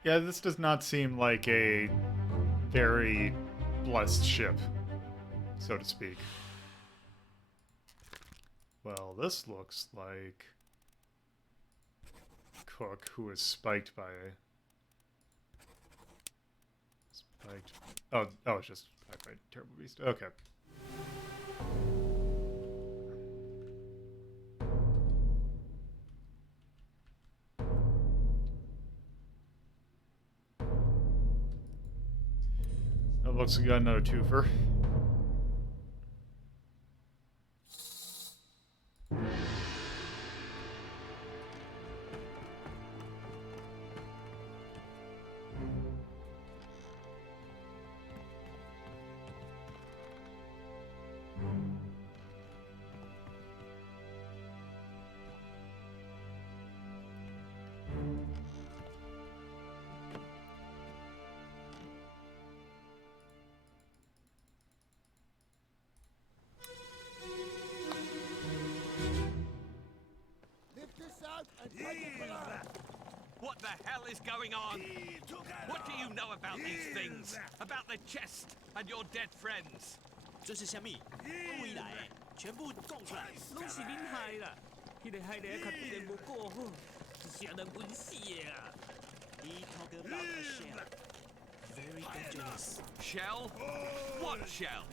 Yeah, this does not seem like a very blessed ship, so to speak. Well, this looks like Cook, who is spiked by a... Spiked... Oh, it's just spiked by a terrible beast. Okay. It looks like we got another twofer. What the hell is going on? What do you know about these things? About the chest and your dead friends? 这是虾米？回来，全部供出来。拢是恁害啦！迄个害得较变无过好，是啥人温死的啊 He talk about a shell. Very dangerous. Shell? What shell?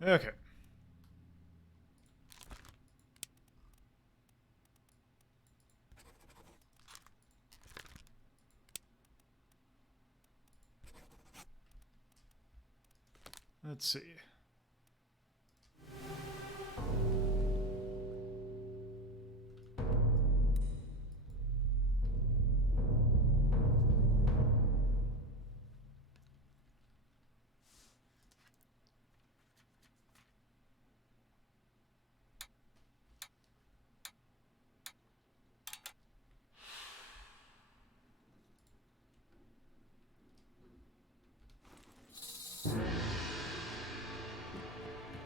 Okay. Let's see.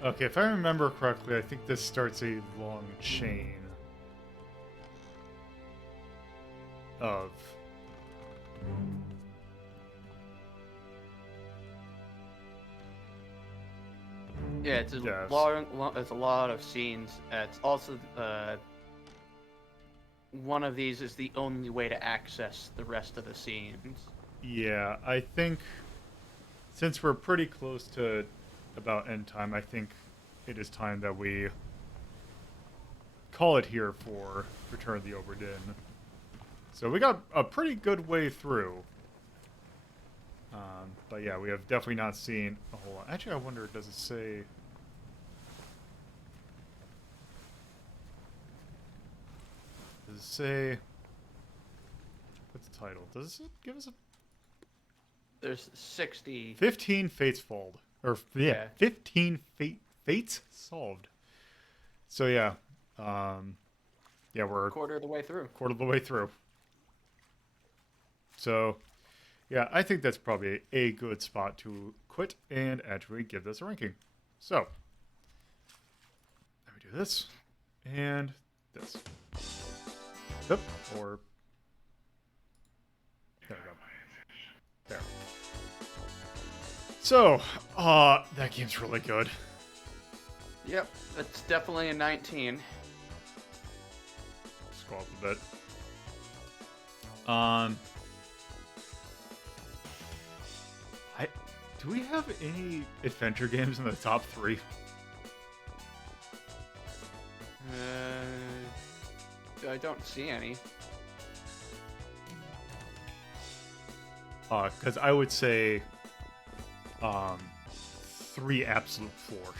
Okay, if I remember correctly, I think this starts a long chain of Yeah, it's a deaths. it's a lot of scenes. It's also one of these is the only way to access the rest of the scenes. Yeah, I think since we're pretty close to about end time, I think it is time that we call it here for Return of the Obra Dinn. So we got a pretty good way through. But yeah, we have definitely not seen a whole lot. Actually, I wonder, does it say... Does it say... What's the title? Does it give us a... There's 60... 15 Fates Fold. Or, yeah. 15 Fates Solved. So yeah. Yeah, we're... Quarter of the way through. Quarter of the way through. So... Yeah, I think that's probably a good spot to quit and actually give this a ranking. So, let me do this and this. Yep, or there we go. There. So, that game's really good. Yep, it's definitely a 19. Scroll up a bit. Do we have any adventure games in the top 3? I don't see any. Because I would say 3 absolute floor.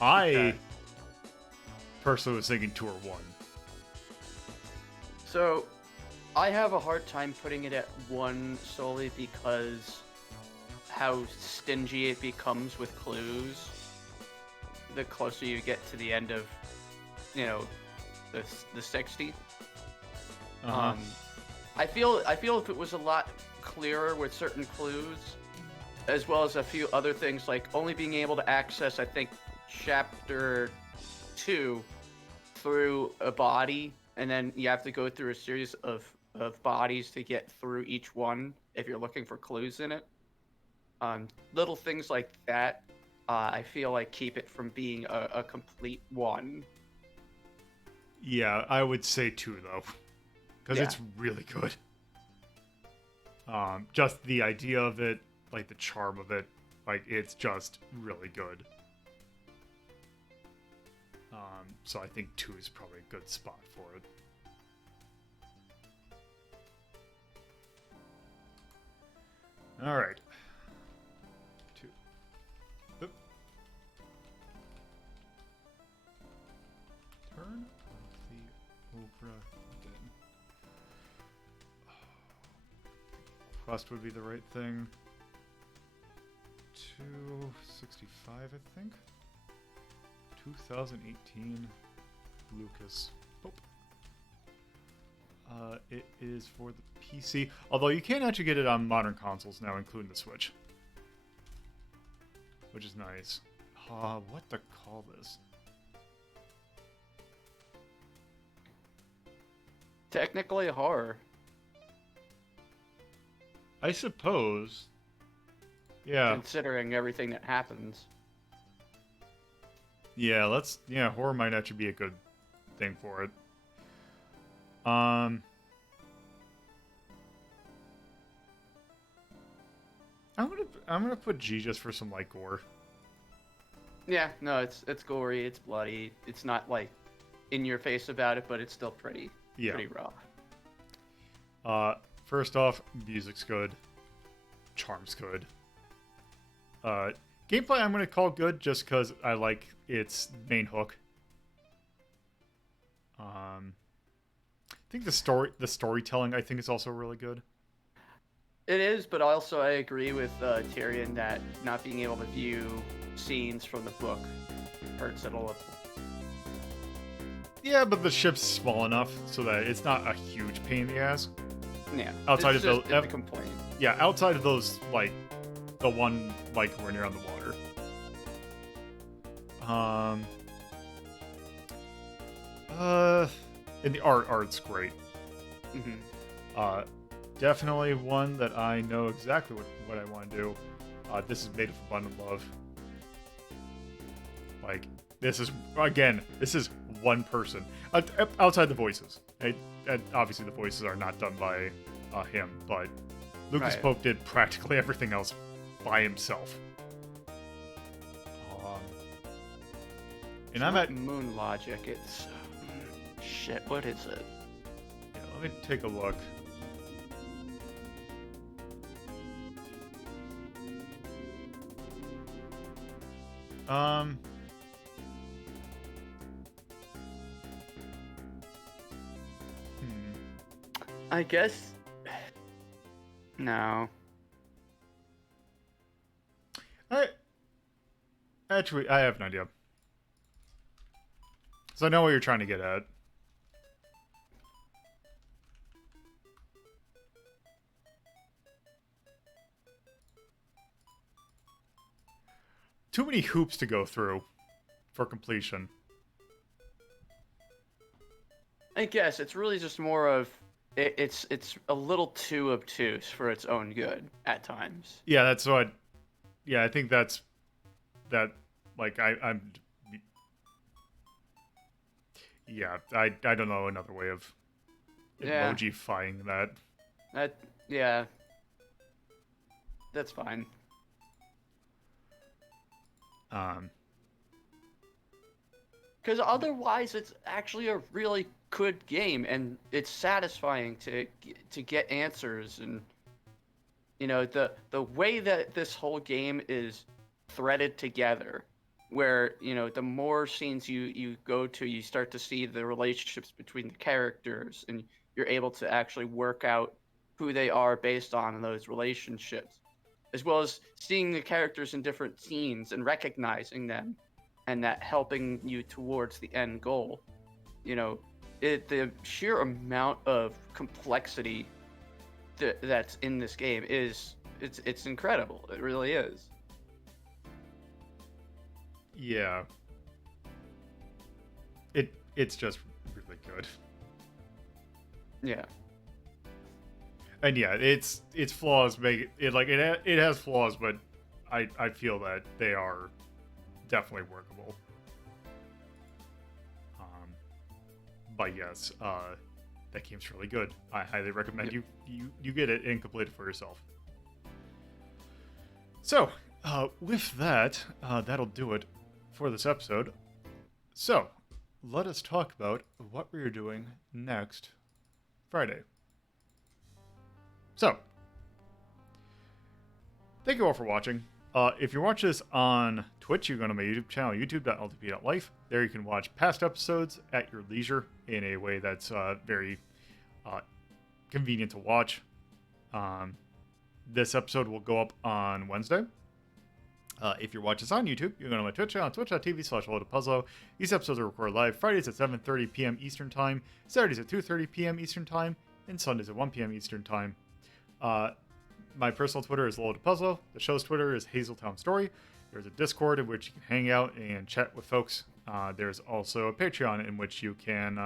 I personally was thinking 2 or 1. So, I have a hard time putting it at 1 solely because how stingy it becomes with clues the closer you get to the end of, you know, the 60. I feel if it was a lot clearer with certain clues, as well as a few other things like only being able to access, I think, chapter 2 through a body, and then you have to go through a series of bodies to get through each one if you're looking for clues in it. Little things like that, I feel like keep it from being a complete 1. Yeah, I would say 2 though, because it's really good. Just the idea of it, like the charm of it, like it's just really good. So I think 2 is probably a good spot for it. All right. 2. Oop. Turn of the Obra Dinn. Quest would be the right thing. 265, I think. 2018 Lucas. Boop. It is for the PC, although you can actually get it on modern consoles now, including the Switch, which is nice. What to call this? Technically horror. I suppose. Yeah. Considering everything that happens. Yeah, horror might actually be a good thing for it. I'm gonna put G just for some light gore. Yeah, no, it's gory, it's bloody. It's not like in your face about it, but it's still pretty rough. First off, music's good. Charm's good. Gameplay I'm gonna call good just because I like its main hook. I think the storytelling I think is also really good. It is, but also I agree with Tyrion that not being able to view scenes from the book hurts it a little. Yeah, but the ship's small enough so that it's not a huge pain in the ass. Yeah. Outside of those, a complaint. Yeah, outside of those, like the one like when you're on the water. And the art's great. Definitely one that I know exactly what I want to do. This is made of abundant love. Like, this is one person. Outside the voices. And obviously the voices are not done by him, but Lucas Pope did practically everything else by himself. And I'm at Moon Logic, it's... shit, what is it? Yeah, let me take a look. I guess... No. Actually, I have an idea. So I know what you're trying to get at. Too many hoops to go through for completion. I guess it's really just more of it's a little too obtuse for its own good at times. Yeah, that's what. Yeah, I think that Like I'm yeah, I don't know another way of Yeah. emojifying that. Yeah. That's fine. Because otherwise, it's actually a really good game, and it's satisfying to get answers, and the way that this whole game is threaded together, where the more scenes you go to, you start to see the relationships between the characters, and you're able to actually work out who they are based on those relationships, as well as seeing the characters in different scenes and recognizing them, and that helping you towards the end goal. The sheer amount of complexity that's in this game it's incredible. It really is. Yeah. It's just really good. Yeah. And yeah, its flaws make it like it has flaws, but I feel that they are definitely workable. But yes, that game's really good. I highly recommend you get it and complete it for yourself. So, with that, that'll do it for this episode. So, let us talk about what we're doing next Friday. So, thank you all for watching. If you're watching this on Twitch, you can go to my YouTube channel, youtube.ltp.life. There you can watch past episodes at your leisure in a way that's very convenient to watch. This episode will go up on Wednesday. If you're watching this on YouTube, you can go to my Twitch channel, twitch.tv/LoadedPuzzle. These episodes are recorded live Fridays at 7:30 p.m. Eastern Time, Saturdays at 2:30 p.m. Eastern Time, and Sundays at 1 p.m. Eastern Time. My personal Twitter is LoadedPuzzle. The show's Twitter is Hazeltown Story. There's a Discord in which you can hang out and chat with folks. There's also a Patreon in which you can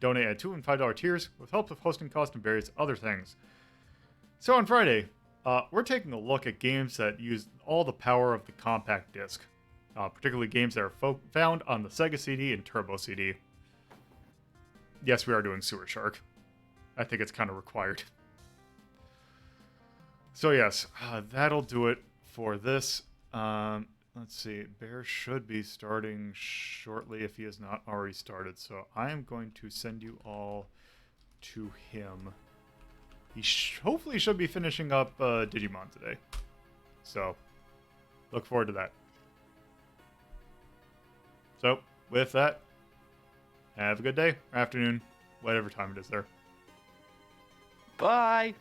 donate at $2 and $5 tiers with help with hosting costs and various other things. So on Friday, we're taking a look at games that use all the power of the compact disc, particularly games that are found on the Sega CD and Turbo CD. Yes, we are doing Sewer Shark. I think it's kind of required. So yes, that'll do it for this. Let's see, Bear should be starting shortly if he has not already started. So I am going to send you all to him. He hopefully should be finishing up Digimon today. So look forward to that. So with that, have a good day, or afternoon, whatever time it is there. Bye.